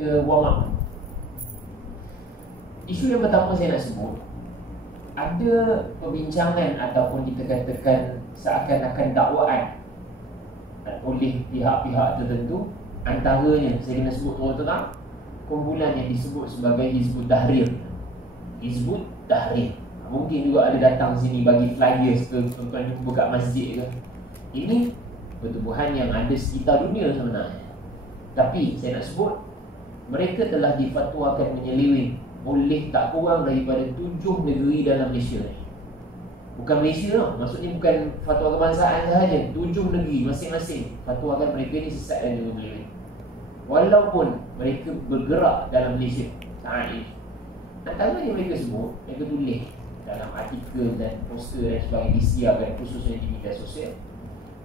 kita warm up. Isu yang pertama saya nak sebut, ada perbincangan ataupun kita katakan seakan-akan dakwaan oleh pihak-pihak tertentu. Antaranya saya kena sebut terang-terang, kumpulan yang disebut sebagai Hizbut Tahrir. Hizbut Tahrir mungkin juga ada datang sini bagi flyers ke, tuan-tuan jumpa kat masjid ke. Ini pertubuhan yang ada sekitar dunia sebenarnya. Tapi saya nak sebut, mereka telah difatwakan menyeleweng oleh tak kurang daripada 7 negeri dalam Malaysia ni. Bukan Malaysia tau, maksudnya bukan fatwa kebangsaan sahaja. 7 negeri masing-masing fatwakan mereka ni sesat dan juga menyeleweng, walaupun mereka bergerak dalam Malaysia saat ini. Antara yang mereka sebut, mereka tulis dalam artikel dan poster dan sebagainya disiarkan khususnya di media sosial.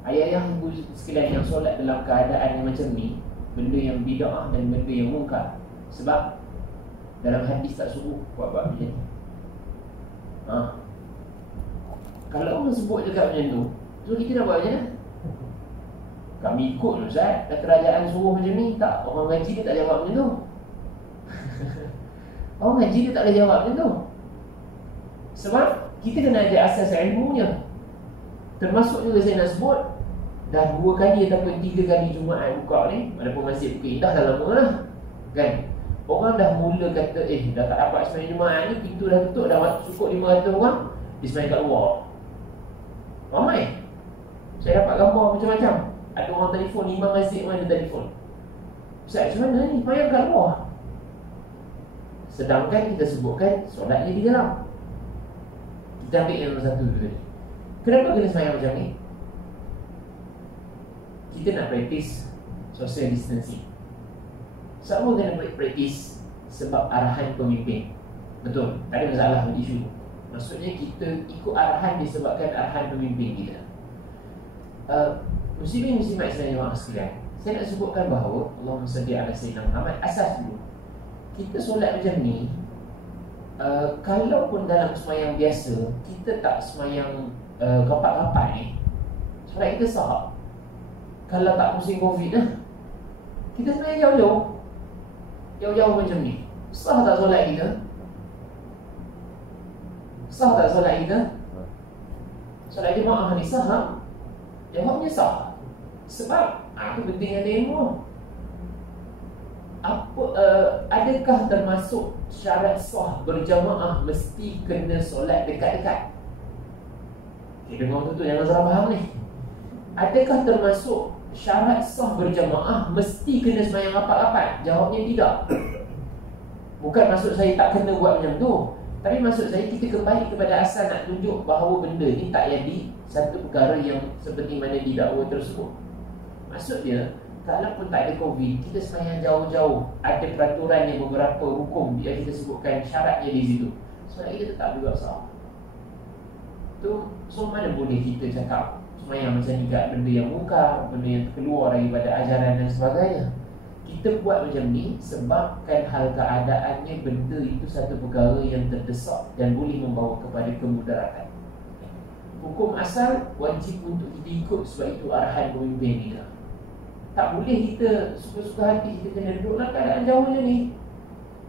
Ayah-ayah sekalian yang solat dalam keadaan yang macam ni, benda yang bid'ah dan benda yang mungkar. Sebab dalam hadis tak suruh buat-buat macam ni. Kalau orang sebut dekat macam tu, so kita nak buat macam mana? Kami ikut Ustaz, kerajaan suruh macam ni. Tak, orang ngaji dia tak jawab macam tu. Orang ngaji dia tak boleh jawab macam tu. Sebab kita kena ada asas ilmunya. Termasuk juga saya nak sebut, dah 2 kali ataupun 3 kali Jumaat buka ni, walaupun masih buka indah dah lama lah kan. Orang dah mula kata, dah tak dapat sembahyang Jumaat ni, pintu dah tutup, dah cukup 500 orang, dia sembahyang kat luar. Ramai. Saya dapat gambar macam-macam. Ada orang telefon, imam masjid mana telefon, Ustaz macam mana ni, sembahyang kat luar. Sedangkan kita sebutkan solat je di dalam. Kita ambil yang nombor 1 dulu. Kenapa kena sembahyang macam ni? Kita nak praktis social distancing. Sama kena praktis sebab arahan pemimpin. Betul, tak ada masalah dengan isu. Maksudnya kita ikut arahan disebabkan arahan pemimpin kita. Muslimin muslimat sekalian sekalian, saya nak sebutkan bahawa Allahumma salli ala sayyidina Muhammad, asas dulu. Kita solat macam ni, kalaupun dalam sembahyang biasa kita tak sembahyang rapat-rapat ni, solat kita sah. Kalau tak musim Covid lah, kita sembahyang jauh-jauh, jauh-jauh macam ni, sah tak solat kita? Sah tak solat kita? Solat jemaah ni sah tak? Jawabnya sah. Sebab itu penting ada ilmu. Adakah termasuk syarat sah berjamaah mesti kena solat dekat-dekat? Okay, dengar tu jangan salah faham ni. Adakah termasuk syarat sah berjamaah mesti kena sembahyang rapat-rapat? Jawabnya tidak. Bukan maksud saya tak kena buat macam tu, tapi maksud saya kita kembali kepada asal nak tunjuk bahawa benda ni tak jadi satu perkara yang seperti mana didakwa tersebut. Maksudnya, kalaupun tak ada Covid, kita sembahyang jauh-jauh, ada peraturan yang beberapa hukum yang kita sebutkan syaratnya di situ, solat kita tetap juga sah. So mana boleh kita cakap sembahyang macam ni kat benda yang mungkar, benda yang keluar daripada ajaran dan sebagainya. Kita buat macam ni sebabkan hal keadaannya benda itu satu perkara yang terdesak dan boleh membawa kepada kemudaratan. Hukum asal wajib untuk kita ikut sebab itu arahan pemimpin kita. Tak boleh kita suka-suka hati kita kena duduk dalam keadaan jauh macam ni.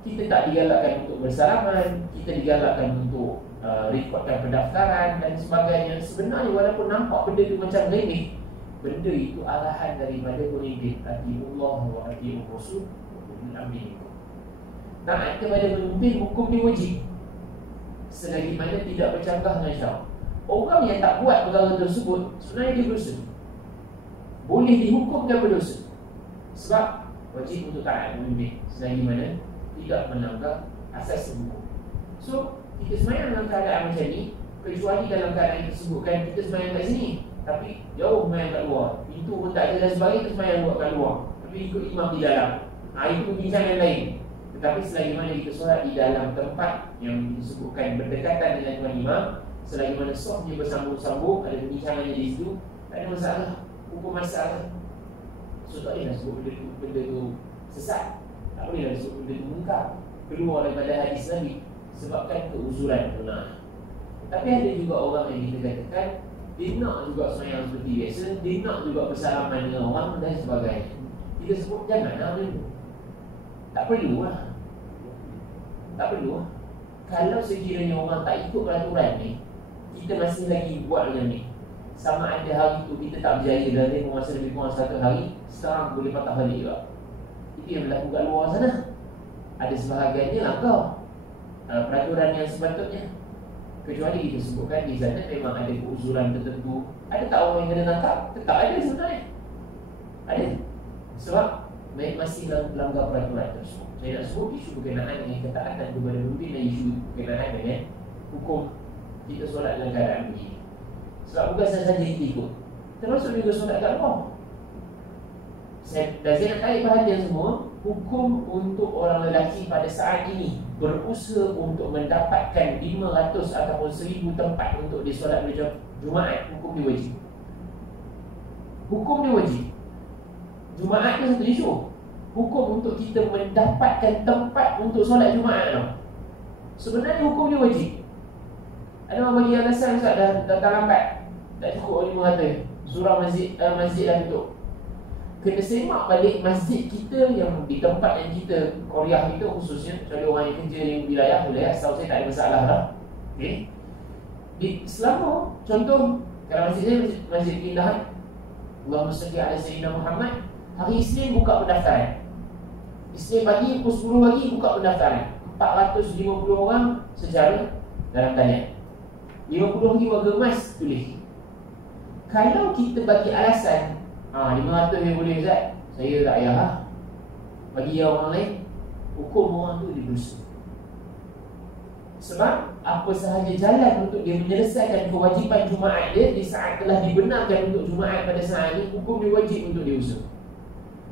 Kita tak digalakkan untuk bersalaman, kita digalakkan untuk rekodkan pendaftaran dan sebagainya. Sebenarnya walaupun nampak benda tu macam remeh, benda itu arahan daripada pemimpin. Atiullah wa atiur rasul wa ulil amri minkum. Taat kepada pemimpin, hukum ni wajib, selagi mana tidak bercanggah dengan syarak. Orang yang tak buat perkara tersebut sebenarnya dia berdosa, boleh dihukumkan berdosa. Sebab wajib untuk taat pemimpin selagi mana tidak melanggar asas hukum. So kita sembahyang dalam keadaan macam ni, kecuali dalam keadaan yang disebutkan kita sembahyang kat sini tapi jauh sembahyang kat luar, pintu pun tak ada dan sebagainya, kita sembahyang buat kat luar tapi ikut imam di dalam. Itu perbincangan lain. Tetapi selagi mana kita solat di dalam tempat yang disebutkan berdekatan dengan tuan imam, selagi mana softnya bersambung-sambung, ada perbincangannya di situ, tak ada masalah, hukum masalah. So tak boleh sebut benda tu sesat, tak boleh sebut benda tu mungkar, keluar daripada hadis Nabi sebabkan keuzuran benar. Tapi ada juga orang yang kita katakan dia nak juga sembahyang seperti biasa, dia nak juga bersalaman dengan orang dan sebagainya. Kita sebut janganlah benda tu. Tak perlu lah. Tak perlu lah. Kalau sekiranya orang tak ikut peraturan ni, kita masih lagi buat macam ni, sama ada hari tu kita tak berjaya dalam tempoh masa lebih kurang 1 hari, sekarang boleh patah balik juga. Itu yang berlaku kat luar sana. Ada sebahagiannya langgar peraturan yang sepatutnya. Kecuali kita sebutkan di sana memang ada keuzuran tertentu. Ada tak orang yang kena tangkap? Tetap ada sebenarnya. Ada. Sebab masih langgar peraturan tersebut. Saya nak sebut isu berkenaan dengan ketaatan kepada pemimpin dan isu berkenaan dengan hukum kita solat dalam keadaan begini. Sebab bukan sahaja kita ikut, termasuk juga solat kat luar. Saya nak tarik perhatian semua. Hukum untuk orang lelaki pada saat ini berusaha untuk mendapatkan 500 ataupun 1000 tempat untuk disolat Jumaat, hukum dia wajib. Hukum dia wajib. Jumaat ni satu isu. Hukum untuk kita mendapatkan tempat untuk solat Jumaat tu, sebenarnya hukum dia wajib. Ada orang bagi alasan, Ustaz dah datang lambat, tak cukup 500, surau masjid dah tutup. Kena semak balik masjid kita yang di tempat yang kita, Korea kita khususnya, kecuali orang yang kerja di wilayah, setahu saya tak ada masalah lah. Okay. Di Selangor, contoh, kalau masjid saya, masjid Pindahan, Allahumma salli ala Sayyidina Muhammad, hari Isnin buka pendaftaran. Isnin pagi, pukul 10 pagi buka pendaftaran. 450 orang secara dalam talian. 50 lagi warga emas tulis. Kalau kita bagi alasan 500 yang boleh Ustaz, saya tak payah lah, bagi orang lain, hukum orang tu dia berdosa. Sebab apa sahaja jalan untuk dia menyelesaikan kewajipan Jumaat dia di saat telah dibenarkan untuk Jumaat pada saat ini, hukum dia wajib untuk dia usaha.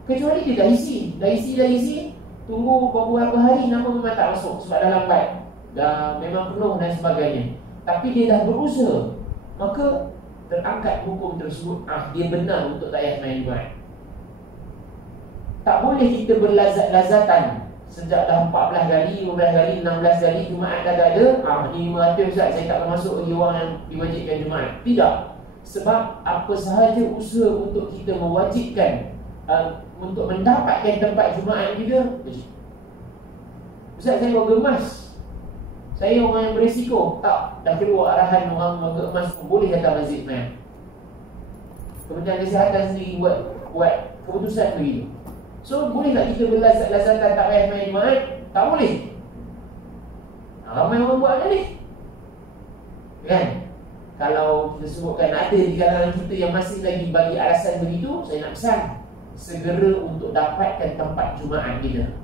Kecuali dia dah isi, tunggu beberapa hari, nama memang tak masuk sebab dah lambat, dah memang penuh dan sebagainya. Tapi dia dah berusaha, maka terangkat hukum tersebut, dia benar untuk tak payah main Jumaat. Tak boleh kita berlazat-lazatan sejak dah 14 kali, 15 kali, 16 kali Jumaat dah tak ada, ni 500 Ustaz, saya tak termasuk bagi orang yang diwajibkan Jumaat. Tidak. Sebab apa sahaja usaha untuk kita mewajibkan, untuk mendapatkan tempat Jumaat kita, Ustaz saya warga emas, saya orang yang berisiko, tak, dah keluar arahan orang warga emas pun boleh datang masjid semayang. Kementerian Kesihatan sendiri buat keputusan begitu. So boleh tak kita berlazat-lazatan tak payah main Jumaat? Tak boleh. Ramai orang buat macam ni, kan? Kalau kita sebutkan ada di kalangan kita yang masih lagi bagi alasan begitu, saya nak pesan, segera untuk dapatkan tempat Jumaat kita.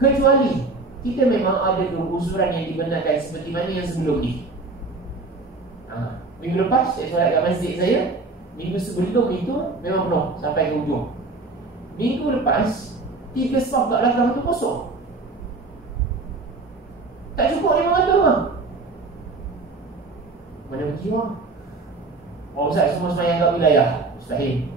Kecuali kita memang ada keuzuran yang dibenarkan seperti mana yang sebelum ni. Minggu lepas saya solat kat masjid saya, minggu sebelum itu memang penuh sampai ke hujung. Minggu lepas 3 saf kat belakang tu kosong. Tak cukup 500 bang. Mana pergi orang? Ustaz semua semayang kat wilayah, mustahil.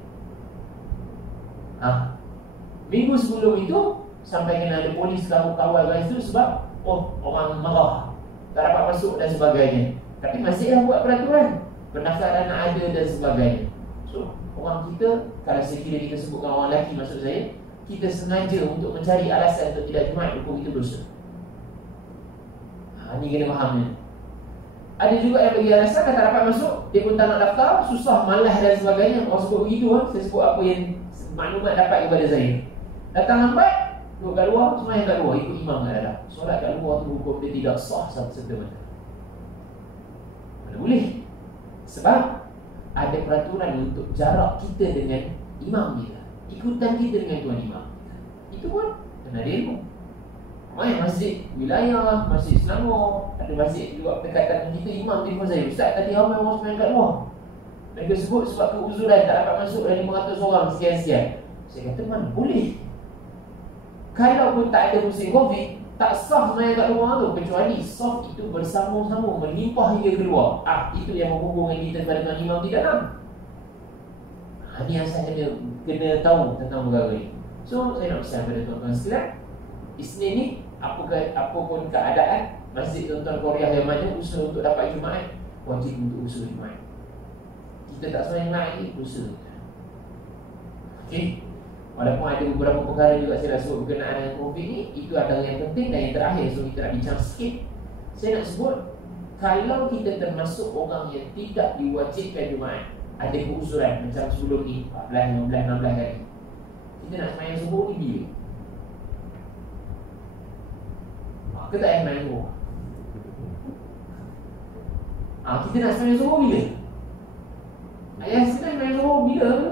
Minggu sebelum itu sampai kena ada polis kawal kat situ sebab orang marah, tak dapat masuk dan sebagainya. Tapi masih dah buat peraturan, pendaftaran ada dan sebagainya. So orang kita, kalau sekiranya kita sebutkan orang lelaki, maksud saya, kita sengaja untuk mencari alasan untuk tidak Jumaat, hukum itu dosa. Ini kena fahamnya. Ada juga yang bagi alasan tak dapat masuk, dia pun tak nak daftar, susah, malas dan sebagainya. Orang sebut begitu, saya sebut apa yang maklumat dapat kepada saya. Datang lambat, duduk kat luar, semayang kat luar, ikut imam kat dalam. Solat kat luar tu hukum dia tidak sah serta-merta. Mana boleh? Sebab ada peraturan untuk jarak kita dengan imam kita, ikutan kita dengan tuan imam kita. Itu pun kena ada ilmu. Main masjid wilayah, masjid Selangor, ada masjid juga berdekatan kita, imam telefon saya, Ustaz tadi ramai orang semayang kat luar, mereka sebut sebab keuzuran tak dapat masuk dari 500 orang sekian-sekian. Saya kata mana boleh. Kalau pun tak ada musim Covid, tak sah semayang kat luar tu, kecuali saf itu bersama-sama melimpah hingga keluar. Itu yang menghubungkan kita kepada tuan imam di dalam. Ini yang saya kena tahu tentang perkara ini. So saya nak pesan pada tuan-tuan sekalian, Isnin ni apapun keadaan, masjid tuan-tuan Korea yang mana usaha untuk dapat Jumaat, wajib untuk usaha Jumaat. Kita tak semayang Jumaat ni, usaha. Okey. Walaupun ada beberapa perkara juga saya dah sebut berkenaan dengan COVID ni, itu adalah yang penting dan yang terakhir. So kita nak bincang sikit. Saya nak sebut, kalau kita termasuk orang yang tidak diwajibkan Jumaat, ada keuzuran macam sebelum ni 14, 15, 16 hari, kita nak sembahyang subuh ni bila? Kita tak payah sembahyang subuh. Kita nak sembahyang subuh bila? Ayah sebenarnya sembahyang subuh bila tu?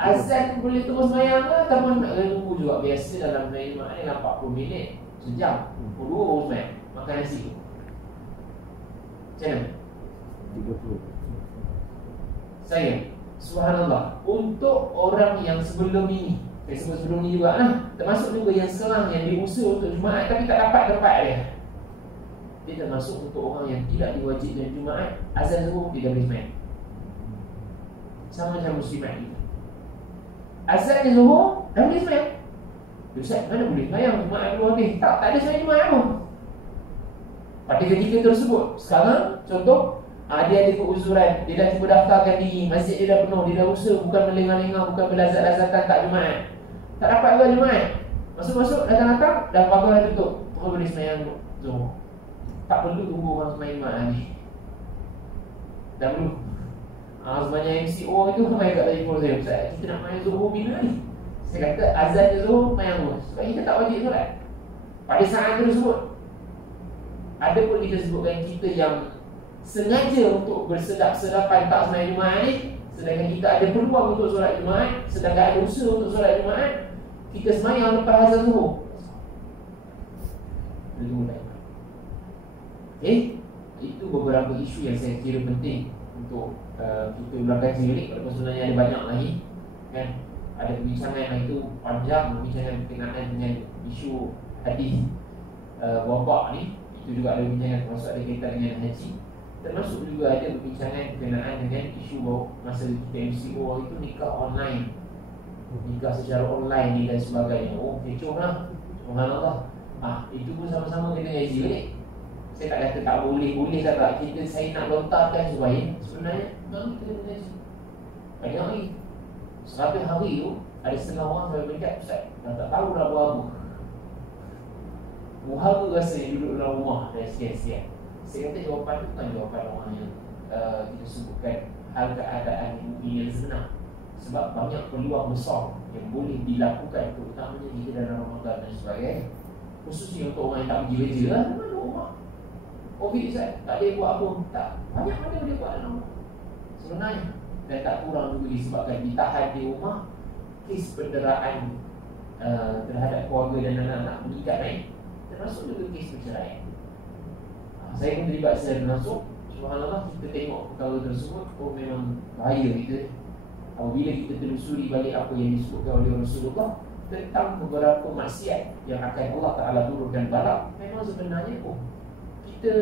Azan boleh terus sembahyang ke ataupun nak kena tunggu juga? Biasa dalam sembahyang Jumaat ni 40 minit, sejam, pukul 2 baru sembahyang makan nasi tu. Macam mana? 30. Saya, subhanallah, untuk orang yang sebelum ini, saya sebut sebelum ni juga lah, termasuk juga yang selang yang diusaha untuk Jumaat tapi tak dapat tempat dia, dia termasuk untuk orang yang tidak diwajibkan Jumaat. Azan subuh dia dah boleh sembahyang. Sama macam muslimat kita, azan zuhur dah boleh sembahyang. Ustaz, mana boleh sembahyang Jumaat dulu habis? Tak ada sembahyang Jumaat pun. Pada ketika tersebut, sekarang contoh, dia ada keuzuran, dia dah cuba daftarkan diri, masjid dia dah penuh, dia dah usaha, bukan melengah-lengah, bukan berlazat-lazatan tak Jumaat, tak dapat ke Jumaat, masuk-masuk, datang-datang, dah pagar dah tutup, terus boleh sembahyang zuhur. Tak perlu tunggu orang sembahyang Jumaat ni. Dah perlu. Sebenarnya MCO itu main kat telefon saya, Ustaz, kita nak main zuhur bila ni? Saya kata azan je zuhur, main zuhur. Sebab kita tak wajib solat pada saat tersebut. Ada pun kita sebutkan kita yang sengaja untuk bersedap-sedapan tak sembahyang Jumaat ni, sedangkan kita ada peluang untuk solat Jumaat, sedangkan ada usaha untuk solat Jumaat, kita sembahyang lepas azan zuhur. Itu beberapa isu yang saya kira penting untuk kita ulang kaji ni. Walaupun sebenarnya ada banyak lagi kan, ada perbincangan yang itu panjang, perbincangan berkenaan dengan isu hadis wabak ni, itu juga ada perbincangan termasuk ada kaitan dengan haji, termasuk juga ada perbincangan berkenaan dengan isu masa kita MCO itu nikah online, nikah secara online ni dan sebagainya. Kecoh lah, subhanallah. Itu pun sama-sama kena haji ni. Saya tak kata tak boleh, boleh tak kita, saya nak lontarkan supaya sebenarnya kita kena haji. Banyak lagi 100 hari tu, ada setengah orang sampai berdekat, Ustaz, dah tak tahu dah buat apa. Muhara rasanya duduk dalam rumah dan sekian-sekian. Saya kata jawapan itu bukan jawapan orang yang kita sebutkan hal keadaan yang sebenar. Sebab banyak peluang besar yang boleh dilakukan, terutamanya jika dalam Ramadan dan sebagainya. Khususnya untuk orang yang tak pergi kerja lah, mana rumah COVID Ustaz, tak boleh buat apa. Tak, banyak mana boleh buat dalam rumah sebenarnya. Dan tak kurang juga disebabkan ditahan di rumah, kes penderaan terhadap keluarga dan anak-anak meningkat naik, termasuk juga kes perceraian. Saya pun terlibat secara langsung. Subhanallah, kita tengok perkara tersebut, memang bahaya kita apabila kita telusuri balik apa yang disebutkan oleh Rasulullah tentang beberapa maksiat yang akan Allah Ta'ala turunkan balak. Memang sebenarnya kita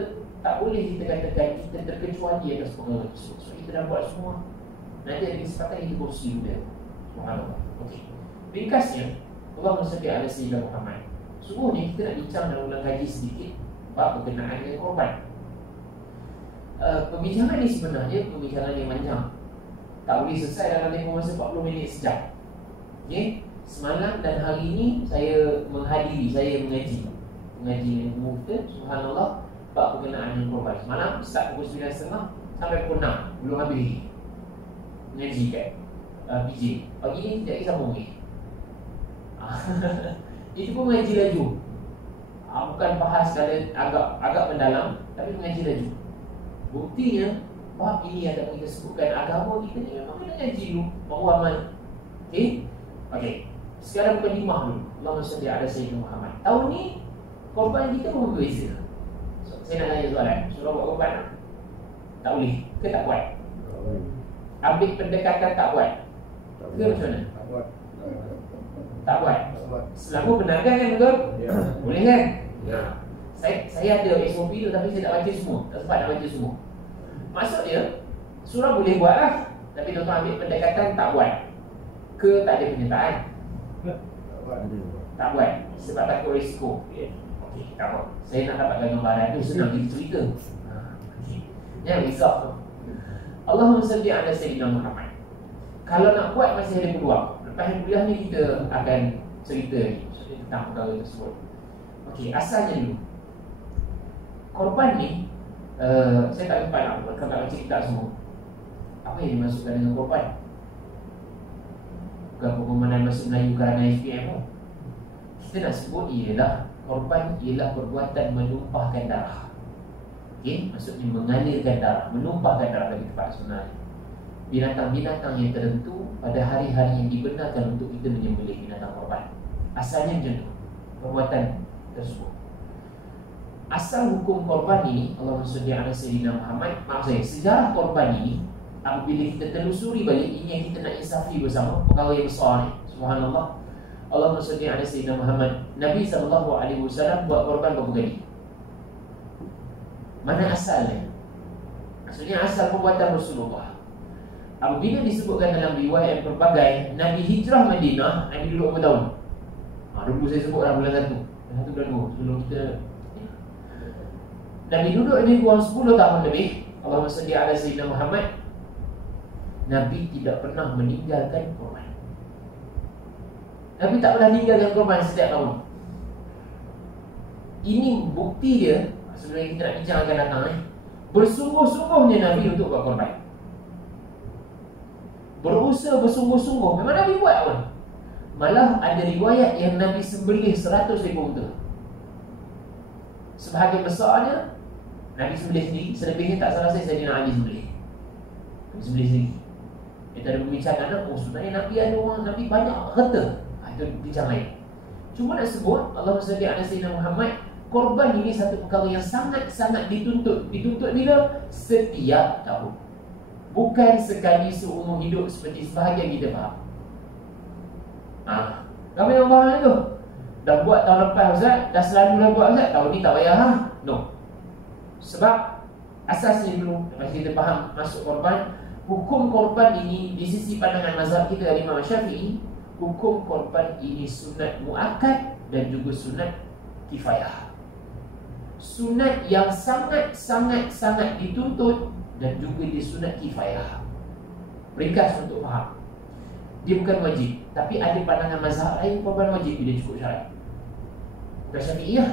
tak boleh kita katakan kita terkecuali atas perkara tersebut. So kita dah buat semua, nanti ada kesempatan kita kongsi juga. Subhanallah. Okey, ringkasnya, Allah SWT ala Sayyidina Muhammad. Sungguh ni kita nak bincang dan ulang kaji sedikit bab berkenaan dengan korban. Perbincangan ni sebenarnya perbincangan yang panjang, tak boleh selesai dalam tempoh masa 40 minit sejam. Okay? Semalam dan hari ini saya menghadiri, saya mengaji dengan guru kita, subhanallah, bab berkenaan dengan korban. Semalam start pukul 9.30 sampai pukul 6, belum habis mengaji kat PJ. Pagi ni tidak sambung ni. Itu pun mengaji laju. Bukan bahas agak mendalam, tapi mengaji laju. Buktinya bab ini yang dapat kita sebutkan agama kita ni memang kena ngaji dulu, baru amal. Okey. Sekarang mukadimah dulu. Allahumma salli ala Sayyidina Muhammad. Tahun ni korban kita pun berbeza. Saya nak tanya soalan, surah buat korban tak boleh ke tak buat? Ambil pendekatan tak buat ke macam mana? Tak buat. Selama benarkan kan, betul? Ya. Boleh kan? Ya. Saya ada SOP tu tapi saya tak baca semua. Tak sempat nak baca semua. Maksudnya surah boleh buat lah, tapi tuan-tuan ambil pendekatan tak buat ke tak ada penyertaan? Tak buat sebab takut risiko. Okey, tak apa. Saya nak dapatkan gambaran tu, senang kita cerita. Jangan risau. Allahumma salli ala Sayyidina Muhammad. Kalau nak buat masih ada peluang. Lepas kuliah ni kita akan cerita lagi tentang perkara tersebut. Okey, asalnya dulu korban ni, saya tak sempat nak buat kalau cerita semua. Apa yang dimasukkan dengan korban? Bukan permohonan bahasa Melayu kerana SPM pun. Kita nak sebut ialah korban ialah perbuatan menumpahkan darah. Okey, maksudnya mengalirkan darah, menumpahkan darah bagi tempat sebenarnya. Binatang-binatang yang tertentu pada hari-hari yang dibenarkan untuk kita menyembelih binatang korban. Asalnya macam tu perbuatan tersebut. Asal hukum korban ini, Allahumma salli ala sayyidina Muhammad. Maaf saya, sejarah korban ini apabila kita telusuri balik, ini yang kita nak insafi bersama, perkara yang besar ni. Subhanallah. Allahumma salli ala sayyidina Muhammad. Nabi SAW buat korban berapa kali? Mana asalnya? Maksudnya asal perbuatan Rasulullah. Apabila disebutkan dalam riwayat yang pelbagai, Nabi hijrah Madinah, Nabi duduk berapa tahun? Dulu saya sebut dalam bulan 1, bulan 2 sebelum kita. Nabi duduk lebih kurang 10 tahun lebih. Allahumma salli ala sayyidina Muhammad. Nabi tidak pernah meninggalkan korban. Nabi tak pernah meninggalkan korban setiap tahun. Ini bukti dia. Sebenarnya kita nak bincang akan datang bersungguh-sungguhnya Nabi untuk buat korban. Berusaha bersungguh-sungguh. Memang Nabi buat pun. Malah ada riwayat yang Nabi sembelih 100 ekor unta. Sebahagian besarnya Nabi sembelih sendiri. Selebihnya tak salah saya Sayyidina Ali sembelih. Nabi sembelih sendiri. Kita ada pembincangan, sebenarnya Nabi ada orang, Nabi banyak harta. Itu bincang lain. Cuma nak sebut Allahumma salli ala sayyidina Muhammad. Korban ini satu perkara yang sangat-sangat dituntut. Dituntut bila? Setiap tahun. Bukan sekali seumur hidup seperti sebahagian kita faham. Kami yang faham itu dah buat tahun lepas Ustaz, dah selalu dah buat Ustaz, tahun ni tak payah No. Sebab asasnya dulu, lepas kita faham masuk korban, hukum korban ini di sisi pandangan mazhab kita Imam Syafi'i, hukum korban ini sunat muakkad dan juga sunat kifayah. Sunat yang sangat-sangat dituntut dan juga dia sunat kifayah. Ringkas untuk faham, dia bukan wajib. Tapi ada pandangan mazhab lain korban wajib bila cukup syarat. Bukan Syafi'iyah.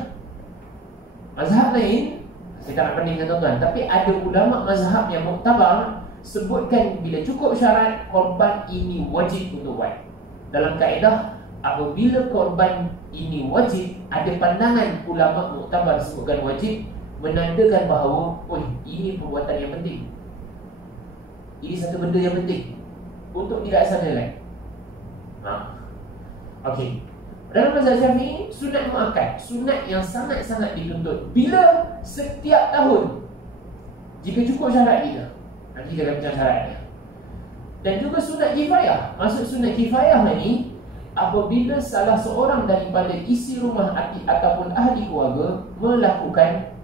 Mazhab lain saya tak nak bandingkan tuan-tuan, tapi ada ulama mazhab yang muktabar sebutkan bila cukup syarat korban ini wajib untuk buat. Dalam kaedah, apabila korban ini wajib, ada pandangan ulama muktabar sebutkan wajib, menandakan bahawa ini perbuatan yang penting. Ini satu benda yang penting untuk dilaksanakan. Okey. Dalam mazhab Syafi'i, sunat muakkad, sunat yang sangat-sangat dituntut. Bila? Setiap tahun. Jika cukup syarat kita. Nanti kita akan bincang syaratnya. Dan juga sunat kifayah. Maksud sunat kifayah ni, apabila salah seorang daripada isi rumah ataupun ahli keluarga melakukan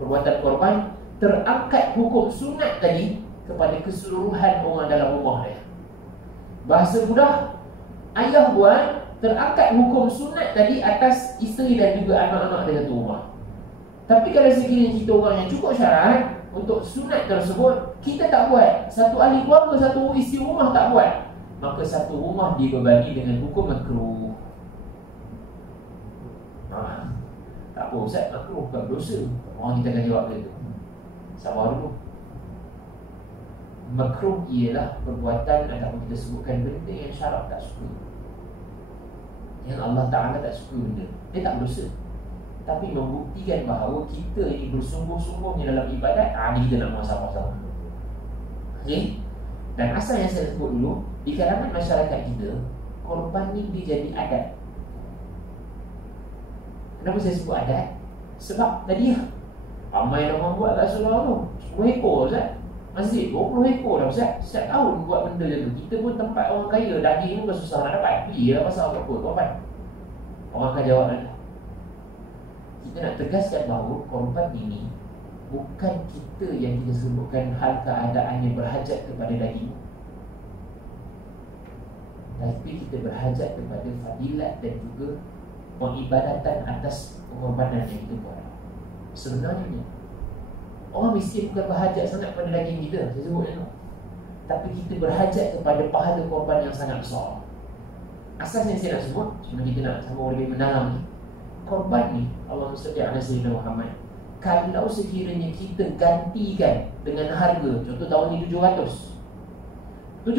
perbuatan korban, terangkat hukum sunat tadi kepada keseluruhan orang dalam rumah dia. Bahasa mudah, ayah buat, terangkat hukum sunat tadi atas isteri dan juga anak-anak dia satu rumah. Tapi kalau sekiranya kita orang yang cukup syarat untuk sunat tersebut, kita tak buat, satu ahli keluarga, satu isi rumah tak buat, maka satu rumah dibebani dengan hukum makruh. Tak apa Ustaz, makruh bukan dosa. Orang kita akan jawab begitu. Sabar dulu. Makruh ialah perbuatan ataupun kita sebutkan benda yang syarak tak suka, yang Allah Ta'ala tak suka benda. Dia tak berdosa, tapi membuktikan bahawa kita ini bersungguh-sungguhnya dalam ibadat. Ni kita nak muhasabah. Okay? Dan asal yang saya sebut dulu, di kalangan masyarakat kita, korban ni dia jadi adat. Kenapa saya sebut adat? Sebab tadi ramai orang buat kat Surau tu 10 ekor Ustaz. Masjid 20 ekor dah Ustaz. Setiap tahun buat benda macam tu. Kita pun tempat orang kaya, daging pun susah nak dapat. Beli lah pasal apa korban. Orang akan jawab lagi. Kita nak tegaskan bahawa korban ini bukan kita yang kita sebutkan hal keadaannya berhajat kepada daging, tapi kita berhajat kepada fadilat dan juga pengibadatan atas pengorbanan yang kita buat. Sebenarnya orang miskin bukan berhajat sangat pada daging kita. Saya sebut tapi kita berhajat kepada pahala korban yang sangat besar. Asasnya saya nak sebut, cuma kita nak sama lebih mendalam ni. Korban ni, Allahumma salli ala sayyidina Muhammad, kalau sekiranya kita gantikan dengan harga, contoh tahun ni 700,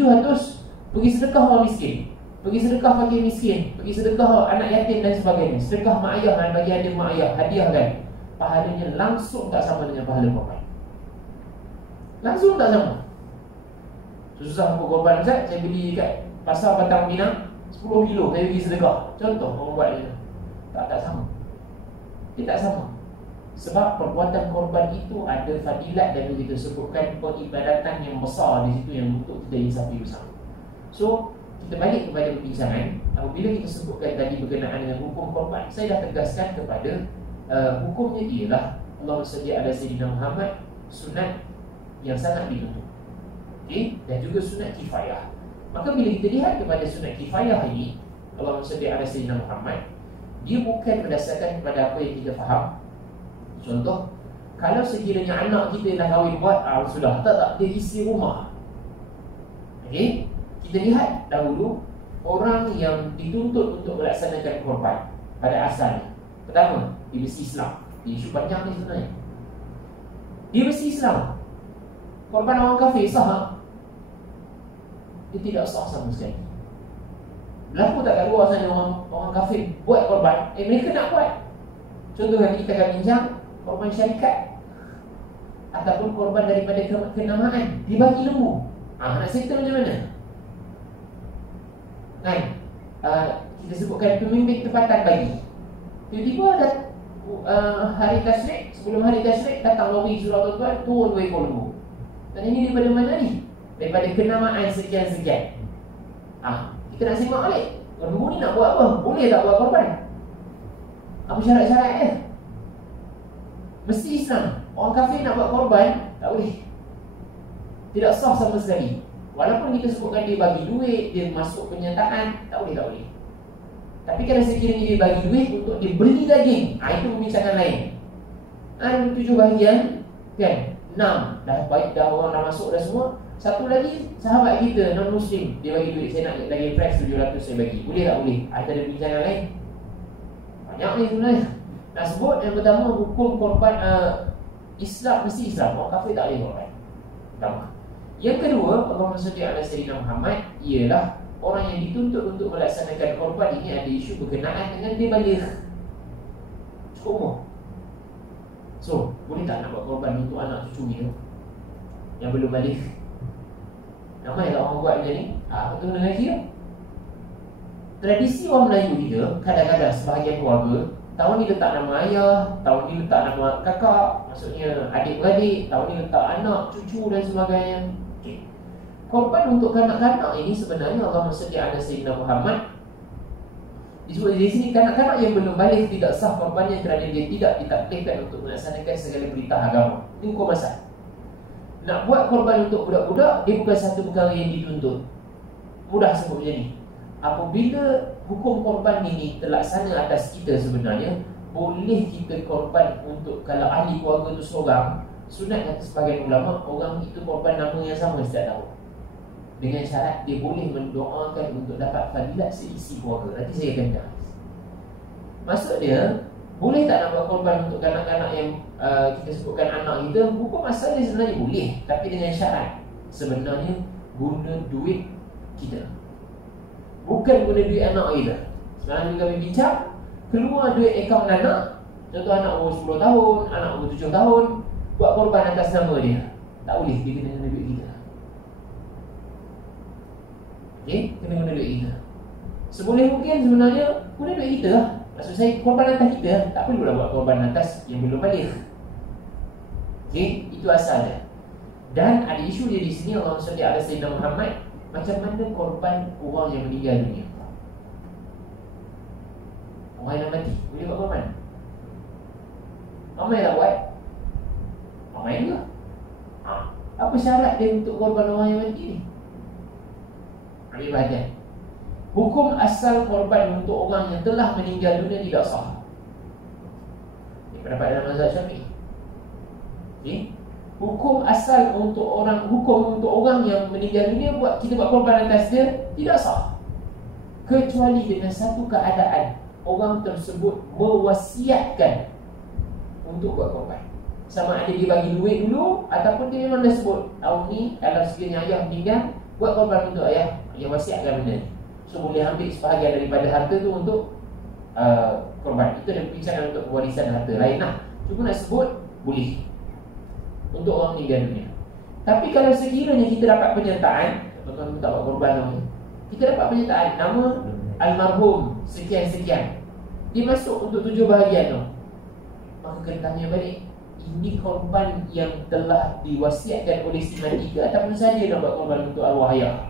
pergi sedekah orang miskin, pergi sedekah fakir miskin, pergi sedekah anak yatim dan sebagainya, sedekah mak ayah dan bagi hadiah mak ayah, hadiahkan, pahalanya langsung tak sama dengan pahala korban. Langsung tak sama. Susah untuk korban, Ustaz, saya beli kat pasar Batang Pinang 10 kilo, saya pergi sedekah. Contoh orang buat dia. Tak sama. Dia tak sama. Sebab perbuatan korban itu ada fadilat dan kita sebutkan peribadatan yang besar di situ yang untuk kita insafi bersama. So, kita balik kepada perbincangan. Apabila kita sebutkan tadi berkenaan dengan hukum korban, saya dah tegaskan kepada hukumnya ialah Allahumma salli ala sayyidina Muhammad, sunat yang sangat dituntut. Okay? Dan juga sunat kifayah. Maka bila kita lihat kepada sunat kifayah ini, Allahumma salli ala sayyidina Muhammad, dia bukan berdasarkan kepada apa yang kita faham. Contoh, kalau sekiranya anak kita dah kahwin buat, sudah tak dia isi rumah. Okey, kita lihat dahulu orang yang dituntut untuk melaksanakan korban pada asalnya. Pertama, dia mesti Islam. Isu panjang ni sebenarnya. Dia mesti Islam. Korban orang kafir sah? Dia tidak sah sama sekali. Berlaku tak kat luar sana orang kafir buat korban, mereka nak buat. Contoh yang kita akan bincang, korban syarikat ataupun korban daripada kenamaan, dibagi lembu. Nak settle macam mana? Kan? Kita sebutkan pemimpin tempatan bagi. Tiba-tiba ada hari tasyrik, sebelum hari tasyrik datang lori surau tuan-tuan, turun 2 ekor lembu. Dan ini daripada mana ni? Daripada kenamaan sekian-sekian. Kita nak simak balik. Lembu ni nak buat apa? Boleh tak buat korban? Apa syarat-syarat dia? Mesti Islam. Orang kafir nak buat korban, tak boleh. Tidak sah sama sekali. Walaupun kita sebutkan dia bagi duit, dia masuk penyertaan, tak boleh. Tapi kalau sekiranya dia bagi duit untuk dia beli daging, itu pembincangan lain. Ada 7 bahagian, kan? 6 dah baik, dah orang dah masuk dah semua. Satu lagi, sahabat kita non-muslim, dia bagi duit, saya nak daging fresh 700 saya bagi. Boleh tak boleh? Ada perbincangan lain. Banyak ni sebenarnya. Nak sebut yang pertama, hukum korban Islam, mesti Islam. Orang kafir tak boleh korban. Pertama. Yang kedua, Allahumma salli ala sayyidina Muhammad, ialah orang yang dituntut untuk melaksanakan korban ini ada isu berkenaan dengan dia balik cukup umur. So, boleh tak nak buat korban untuk anak cucu ni yang belum balik? Ramai tak orang buat macam ni? Betul dengan dia. Tradisi orang Melayu kita, kadang-kadang sebahagian keluarga, tahun ni letak nama ayah, tahun ni letak nama kakak, maksudnya adik-beradik, tahun ni letak anak, cucu dan sebagainya. Okay. Korban untuk kanak-kanak ini sebenarnya Allahumma salli ala sayyidina Muhammad, disebut di sini kanak-kanak yang belum balik tidak sah korbannya kerana dia tidak ditakdirkan untuk melaksanakan segala perintah agama. Ini hukum asal. Nak buat korban untuk budak-budak, dia bukan satu perkara yang dituntut. Mudah sebut macam ni. Apabila hukum korban ini terlaksana atas kita sebenarnya, boleh kita korban untuk, kalau ahli keluarga tu seorang, sunat kata sebagian ulama, orang itu korban nama yang sama setiap tahun, dengan syarat dia boleh mendoakan untuk dapat fadilat seisi keluarga. Nanti saya akan bahas. Maksud dia, boleh tak nak buat korban untuk kanak-kanak yang kita sebutkan anak kita? Hukum asal dia sebenarnya boleh, tapi dengan syarat sebenarnya guna duit kita, bukan guna duit anak kita. Sekarang juga kami bincang, keluar duit akaun anak. Contoh anak umur 10 tahun, anak umur 7 tahun, buat korban atas nama dia. Tak boleh, dia kena guna duit kita. Okay, kena guna duit kita. Seboleh mungkin sebenarnya guna duit kita lah. Maksud saya, korban atas kita, tak perlu lah buat korban atas yang belum balik. Okay, itu asalnya. Dan ada isu dia di sini, Allah SWT ada Sayyidina Muhammad, macam mana korban orang yang meninggal dunia. Orang yang mati, boleh buat korban? Ramai tak buat? Ramai juga. Apa syarat dia untuk korban orang yang mati ni? Ambil bahagian. Hukum asal korban untuk orang yang telah meninggal dunia tidak sah. Ini pendapat dalam mazhab Syafi'i. Okay? Hukum asal untuk orang yang meninggal dunia kita buat korban atas dia tidak sah, kecuali dengan satu keadaan orang tersebut mewasiatkan untuk buat korban. Sama ada dia bagi duit dulu, ataupun dia memang dah sebut, tahun ni kalau sekiranya ayah meninggal, buat korban untuk ayah, yang wasiatkan benda ni. So boleh ambil sebahagian daripada harta tu untuk korban. Itu ada perbincangan untuk warisan harta lain lah. Cuma nak sebut, boleh untuk orang meninggal dunia. Tapi kalau sekiranya kita dapat penyertaan, tuan-tuan tak buat korban nama, kita dapat penyertaan nama almarhum sekian-sekian, dia masuk untuk 7 bahagian tu, maka kena tanya balik, ini korban yang telah diwasiatkan oleh si mati ke, ataupun saja nak buat korban untuk arwah ayah?